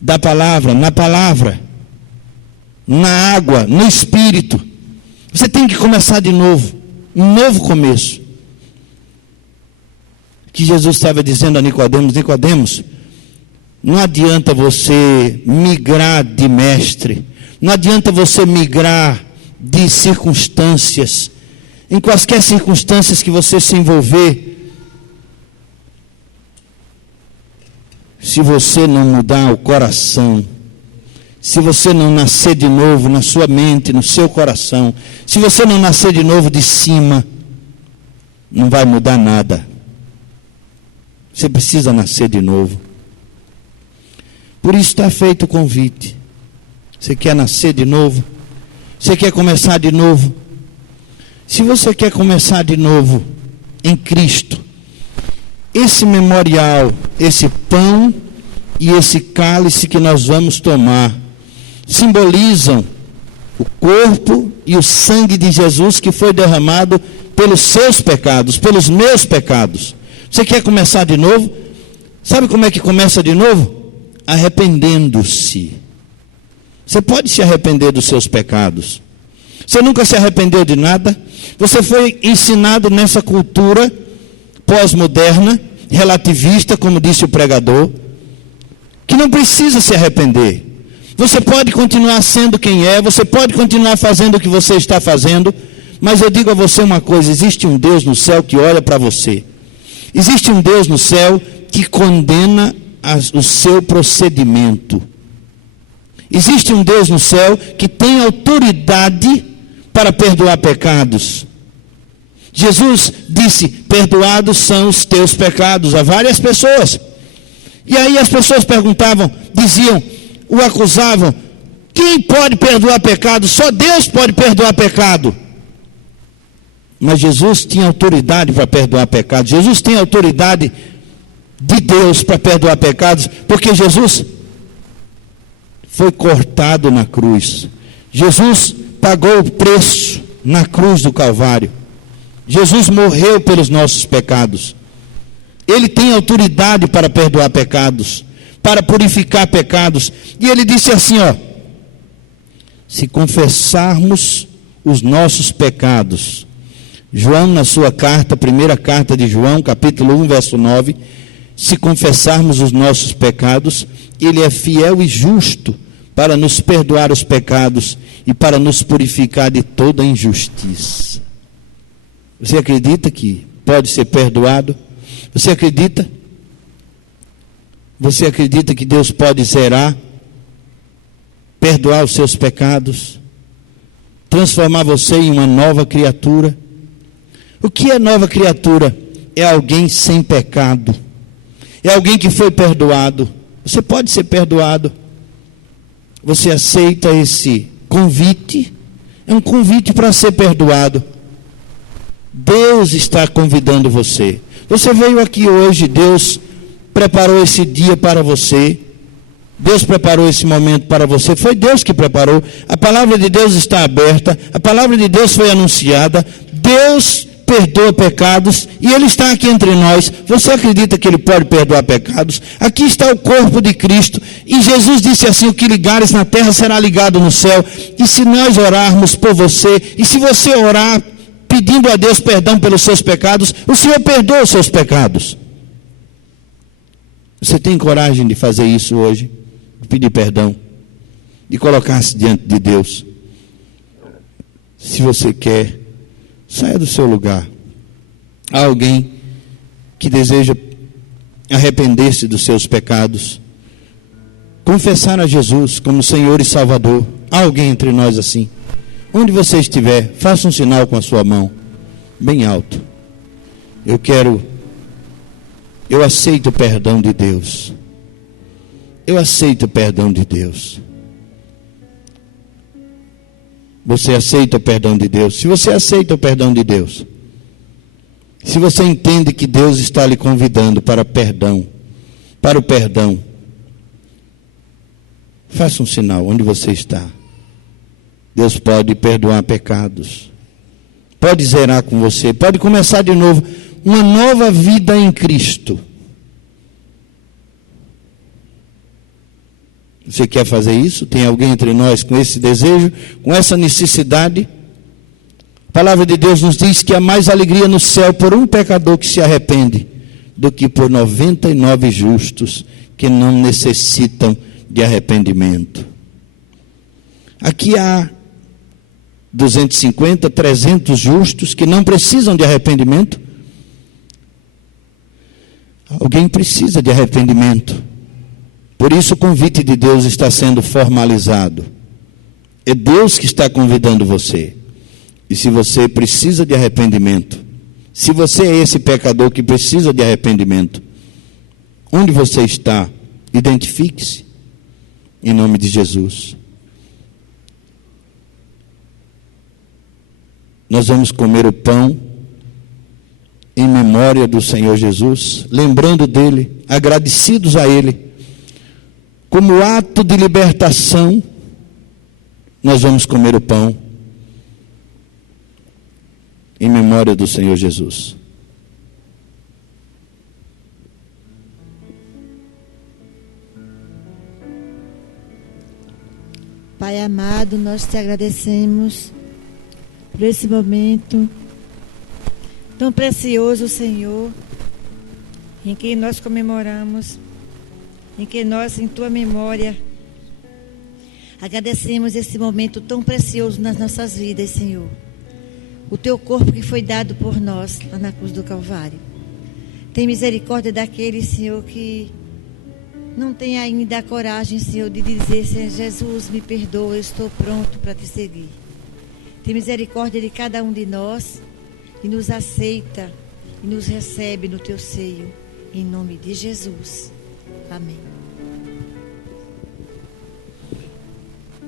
da palavra, na palavra, na água, no Espírito. Você tem que começar de novo, um novo começo. Que Jesus estava dizendo a Nicodemos: Nicodemos, não adianta você migrar de mestre, não adianta você migrar de circunstâncias, em quaisquer circunstâncias que você se envolver, se você não mudar o coração, se você não nascer de novo na sua mente, no seu coração, se você não nascer de novo de cima, não vai mudar nada. Você precisa nascer de novo. Por isso está feito o convite. Você quer nascer de novo? Você quer começar de novo? Se você quer começar de novo em Cristo, esse memorial, esse pão e esse cálice que nós vamos tomar, simbolizam o corpo e o sangue de Jesus que foi derramado pelos seus pecados, pelos meus pecados. Você quer começar de novo? Sabe como é que começa de novo? Arrependendo-se. Você pode se arrepender dos seus pecados. Você nunca se arrependeu de nada. Você foi ensinado nessa cultura pós-moderna, relativista, como disse o pregador, que não precisa se arrepender. Você pode continuar sendo quem é, você pode continuar fazendo o que você está fazendo, mas eu digo a você uma coisa: existe um Deus no céu que olha para você. Existe um Deus no céu que condena o seu procedimento. Existe um Deus no céu que tem autoridade para perdoar pecados. Jesus disse: perdoados são os teus pecados, a várias pessoas. E aí as pessoas perguntavam, diziam, o acusavam: quem pode perdoar pecado? Só Deus pode perdoar pecado. Mas Jesus tinha autoridade para perdoar pecados. Jesus tem autoridade de Deus para perdoar pecados, porque Jesus foi cortado na cruz. Jesus pagou o preço na cruz do Calvário. Jesus morreu pelos nossos pecados. Ele tem autoridade para perdoar pecados, para purificar pecados. E ele disse assim, ó: se confessarmos os nossos pecados, João, na sua carta, primeira carta de João, capítulo 1, verso 9, se confessarmos os nossos pecados, Ele é fiel e justo para nos perdoar os pecados e para nos purificar de toda injustiça. Você acredita que pode ser perdoado? Você acredita? Você acredita que Deus pode zerar, perdoar os seus pecados, transformar você em uma nova criatura? O que é nova criatura? É alguém sem pecado. É alguém que foi perdoado. Você pode ser perdoado. Você aceita esse convite? É um convite para ser perdoado. Deus está convidando você. Você veio aqui hoje, Deus preparou esse dia para você. Deus preparou esse momento para você, foi Deus que preparou. A palavra de Deus está aberta, a palavra de Deus foi anunciada, Deus perdoa pecados e Ele está aqui entre nós. Você acredita que Ele pode perdoar pecados? Aqui está o corpo de Cristo e Jesus disse assim: o que ligares na terra será ligado no céu. E se nós orarmos por você, e se você orar pedindo a Deus perdão pelos seus pecados, o Senhor perdoa os seus pecados. Você tem coragem de fazer isso hoje? De pedir perdão, de colocar-se diante de Deus? Se você quer, saia do seu lugar. Há alguém que deseja arrepender-se dos seus pecados, confessar a Jesus como Senhor e Salvador. Há alguém entre nós assim? Onde você estiver, faça um sinal com a sua mão, bem alto. Eu aceito o perdão de Deus. Eu aceito o perdão de Deus. Você aceita o perdão de Deus? Se você aceita o perdão de Deus, se você entende que Deus está lhe convidando para perdão, para o perdão, faça um sinal onde você está. Deus pode perdoar pecados, pode zerar com você, pode começar de novo, uma nova vida em Cristo. Você quer fazer isso? Tem alguém entre nós com esse desejo, com essa necessidade? A palavra de Deus nos diz que há mais alegria no céu por um pecador que se arrepende do que por 99 justos que não necessitam de arrependimento. Aqui há 250, 300 justos que não precisam de arrependimento. Alguém precisa de arrependimento. Por isso o convite de Deus está sendo formalizado. É Deus que está convidando você. E se você precisa de arrependimento, se você é esse pecador que precisa de arrependimento, onde você está, identifique-se, em nome de Jesus. Nós vamos comer o pão em memória do Senhor Jesus, lembrando dele, agradecidos a ele. Como ato de libertação, nós vamos comer o pão em memória do Senhor Jesus. Pai amado, nós te agradecemos por esse momento tão precioso, Senhor, em que nós comemoramos, em que nós, em tua memória, agradecemos esse momento tão precioso nas nossas vidas, Senhor. O teu corpo que foi dado por nós lá na cruz do Calvário. Tem misericórdia daqueles, Senhor, que não tem ainda a coragem, Senhor, de dizer: Senhor Jesus, me perdoa, eu estou pronto para te seguir. Tem misericórdia de cada um de nós e nos aceita e nos recebe no teu seio, em nome de Jesus. Amém.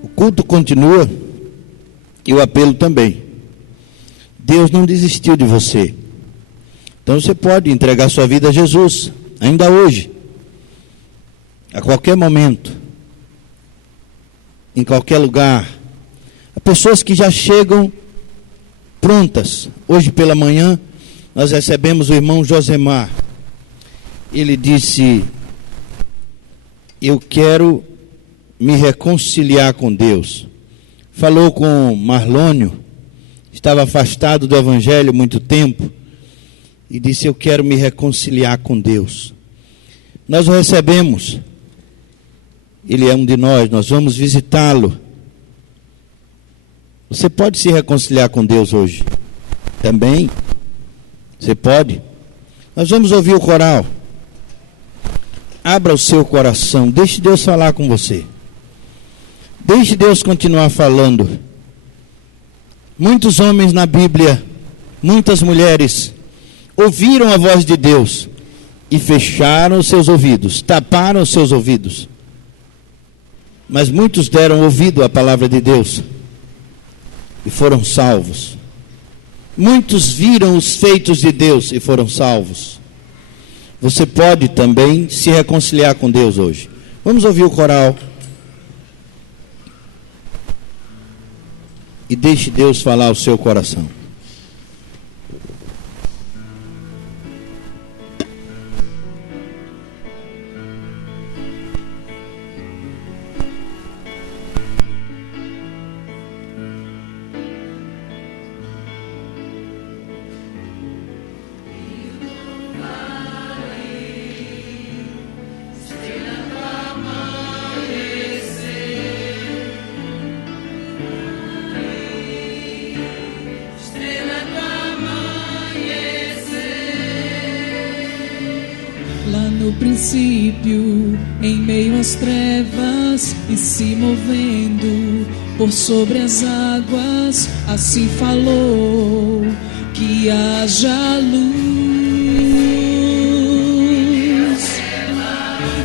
O culto continua e o apelo também. Deus não desistiu de você. Então você pode entregar sua vida a Jesus, ainda hoje, a qualquer momento, em qualquer lugar. Há pessoas que já chegam prontas. Hoje pela manhã nós recebemos o irmão Josemar. Ele disse: eu quero me reconciliar com Deus. Falou com Marlônio, estava afastado do Evangelho muito tempo, e disse: eu quero me reconciliar com Deus. Nós o recebemos, ele é um de nós vamos visitá-lo. Você pode se reconciliar com Deus hoje? Também? Você pode? Nós vamos ouvir o coral. Abra o seu coração, deixe Deus falar com você. Deixe Deus continuar falando. Muitos homens na Bíblia, muitas mulheres, ouviram a voz de Deus e fecharam os seus ouvidos, taparam os seus ouvidos. Mas muitos deram ouvido à palavra de Deus e foram salvos. Muitos viram os feitos de Deus e foram salvos. Você pode também se reconciliar com Deus hoje. Vamos ouvir o coral. E deixe Deus falar ao seu coração. No princípio, em meio às trevas e se movendo por sobre as águas, assim falou que haja luz,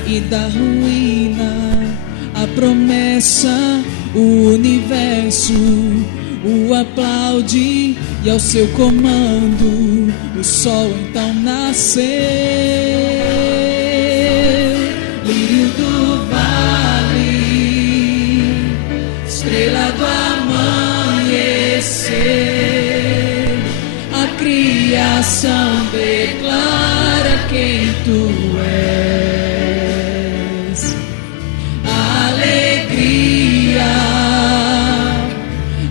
e da ruína a promessa, o universo o aplaude, e ao seu comando o sol então nasceu. Lírio do vale, estrela do amanhecer, a criação declara quem tu és. A alegria,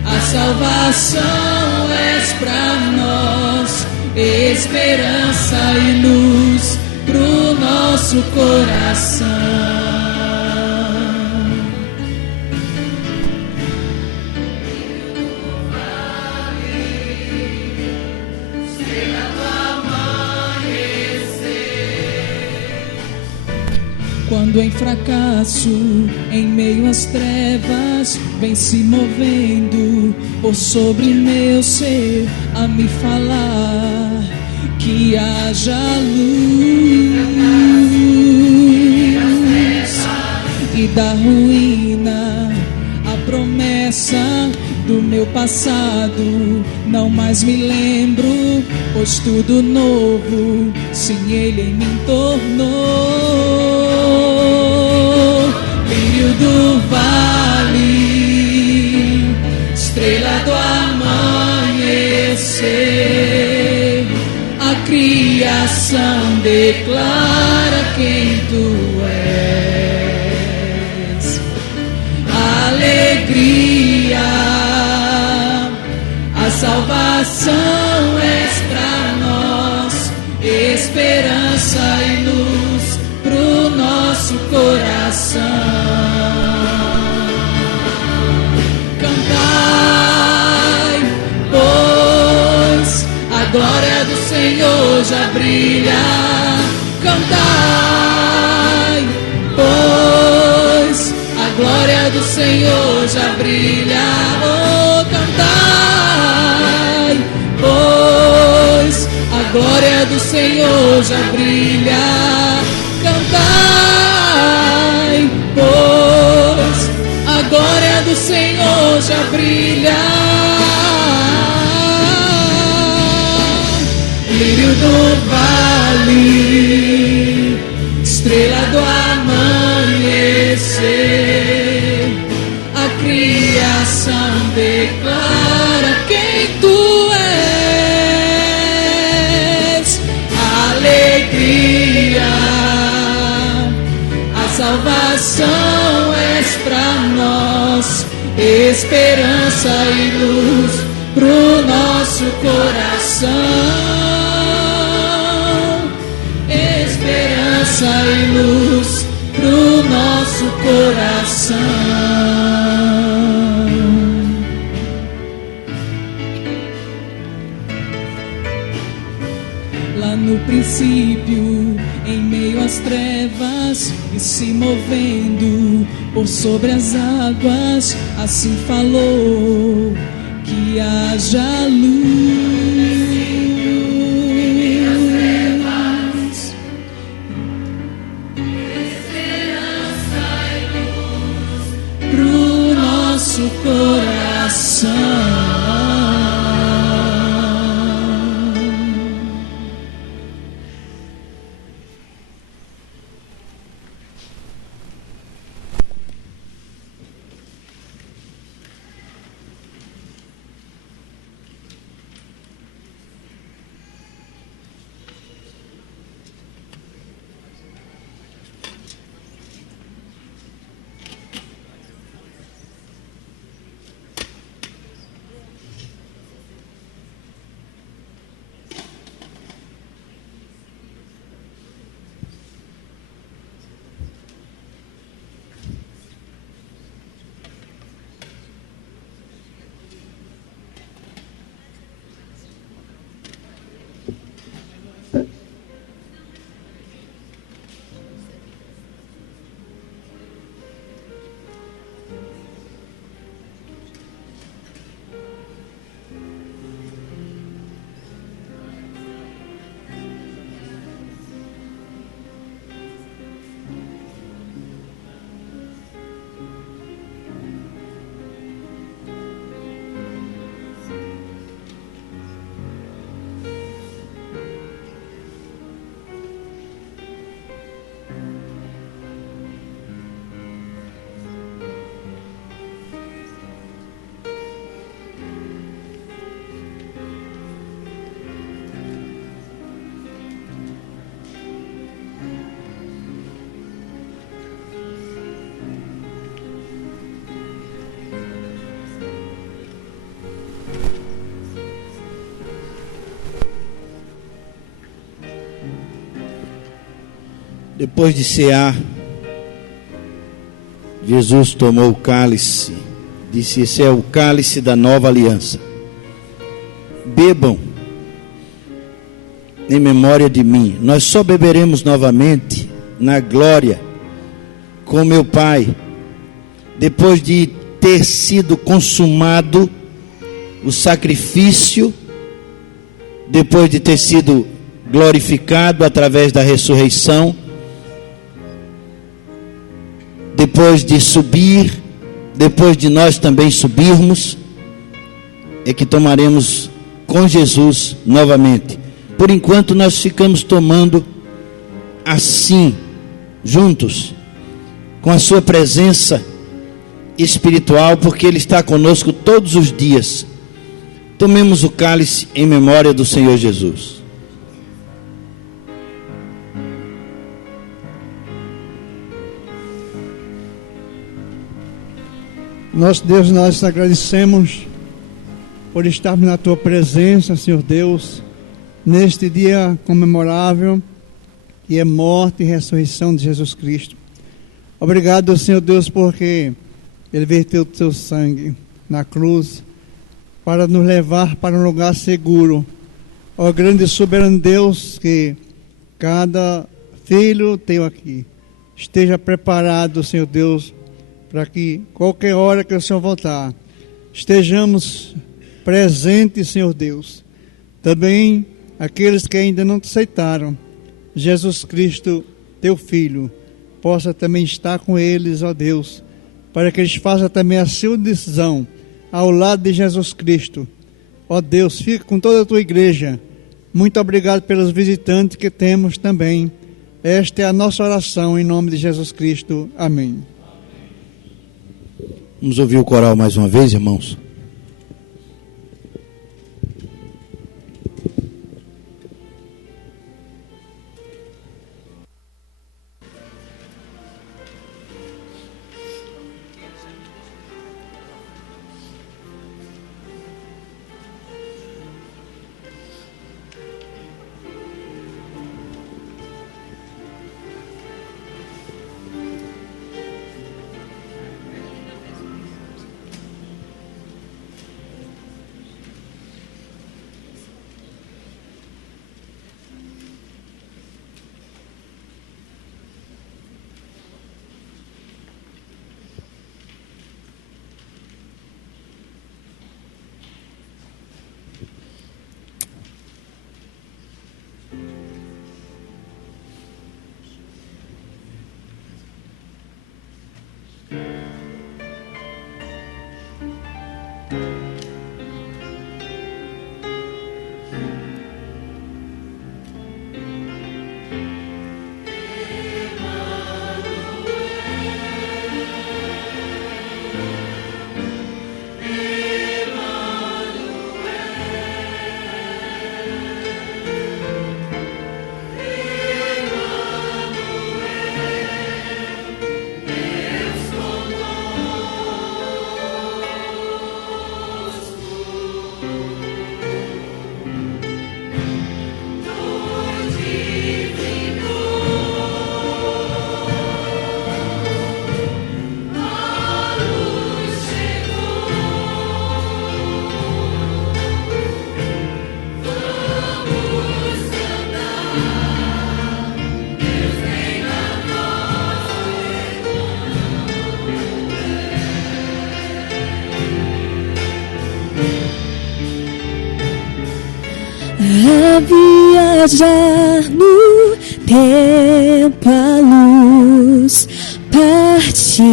a salvação és pra nós, esperança e luz pro nosso coração. Quando em fracasso, em meio às trevas, vem se movendo por sobre meu ser, a me falar que haja luz, e da ruína a promessa do meu passado, não mais me lembro, pois tudo novo, sim, ele em mim tornou. Lírio do vale, estrela do amanhecer, a criação declara quem tu és. A alegria, a salvação és pra nós, esperança e luz pro nosso coração. Cantai, pois a glória do Senhor já brilha. Cantai, pois a glória do Senhor já brilha. Oh, cantai, pois a glória do Senhor já brilha. Cantai, pois a glória do Senhor já brilha. Lírio do vale, estrela do amanhecer, a criação declara quem tu és. A alegria, a salvação és pra nós, esperança e luz pro nosso coração. Esperança e luz pro nosso coração. Lá no princípio, em meio às trevas e se movendo por sobre as águas, assim falou que haja luz. Pro nosso coração. Depois de cear, Jesus tomou o cálice, disse: esse é o cálice da nova aliança. Bebam em memória de mim. Nós só beberemos novamente na glória com meu Pai, depois de ter sido consumado o sacrifício, depois de ter sido glorificado através da ressurreição, depois de subir, depois de nós também subirmos, é que tomaremos com Jesus novamente. Por enquanto nós ficamos tomando assim, juntos, com a sua presença espiritual, porque Ele está conosco todos os dias. Tomemos o cálice em memória do Senhor Jesus. Nosso Deus, nós te agradecemos por estarmos na Tua presença, Senhor Deus, neste dia comemorável, que é morte e ressurreição de Jesus Cristo. Obrigado, Senhor Deus, porque Ele verteu o Teu sangue na cruz para nos levar para um lugar seguro. Ó grande e soberano Deus, que cada filho Teu aqui esteja preparado, Senhor Deus, para que qualquer hora que o Senhor voltar, estejamos presentes, Senhor Deus. Também aqueles que ainda não te aceitaram, Jesus Cristo, Teu Filho, possa também estar com eles, ó Deus, para que eles façam também a sua decisão ao lado de Jesus Cristo. Ó Deus, fica com toda a Tua igreja. Muito obrigado pelos visitantes que temos também. Esta é a nossa oração em nome de Jesus Cristo. Amém. Vamos ouvir o coral mais uma vez, irmãos? A viajar no tempo a luz partiu,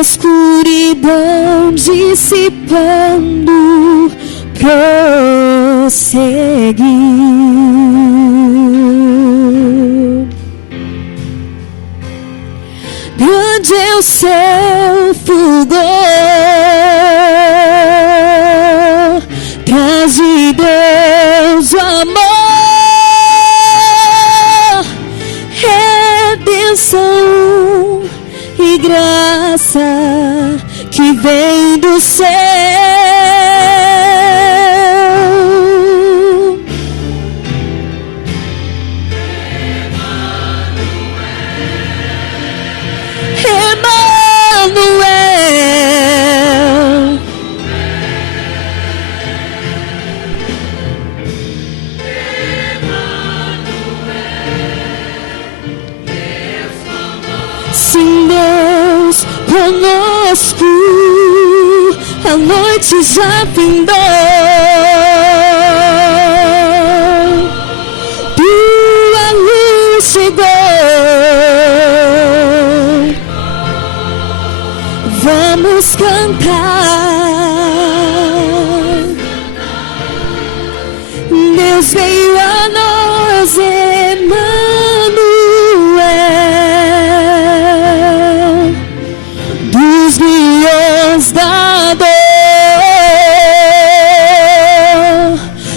escuridão dissipando, prosseguiu. Grande é o céu fulgor, traz de Deus o amor, redenção e graça que vem do céu. conosco, a noite já findou. Tua luz chegou. Vamos cantar. Deus veio a nós, Emmanuel, dos milhões da dor,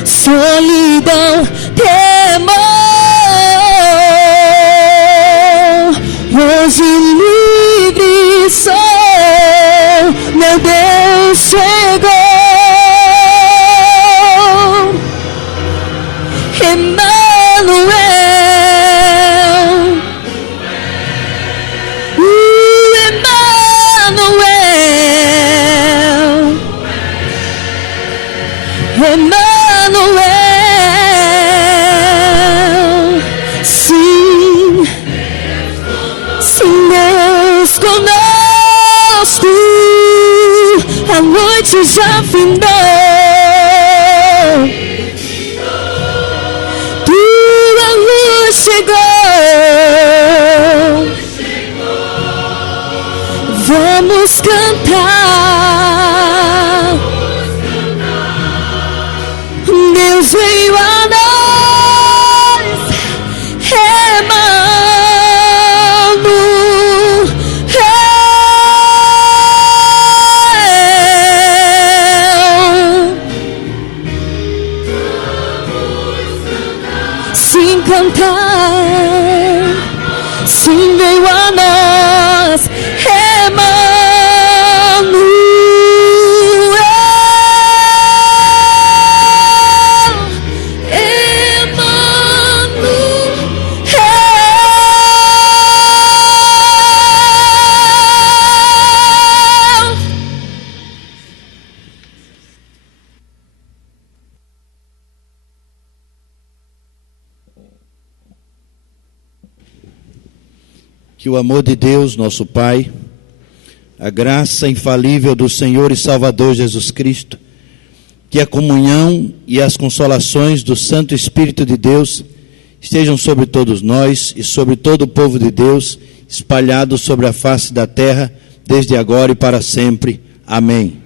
solidão, temor, hoje livre sou, meu Deus chegou. Emmanuel, Emmanuel, Emmanuel, sim, sim, Deus conosco, a noite já findou. Chegou. Vamos cantar. Deus veio a nós, Emmanuel. Sim, cantar. Sim, veio a nós, Emmanuel, Que o amor de Deus, nosso Pai, a graça infalível do Senhor e Salvador Jesus Cristo, que a comunhão e as consolações do Santo Espírito de Deus estejam sobre todos nós e sobre todo o povo de Deus, espalhados sobre a face da terra, desde agora e para sempre. Amém.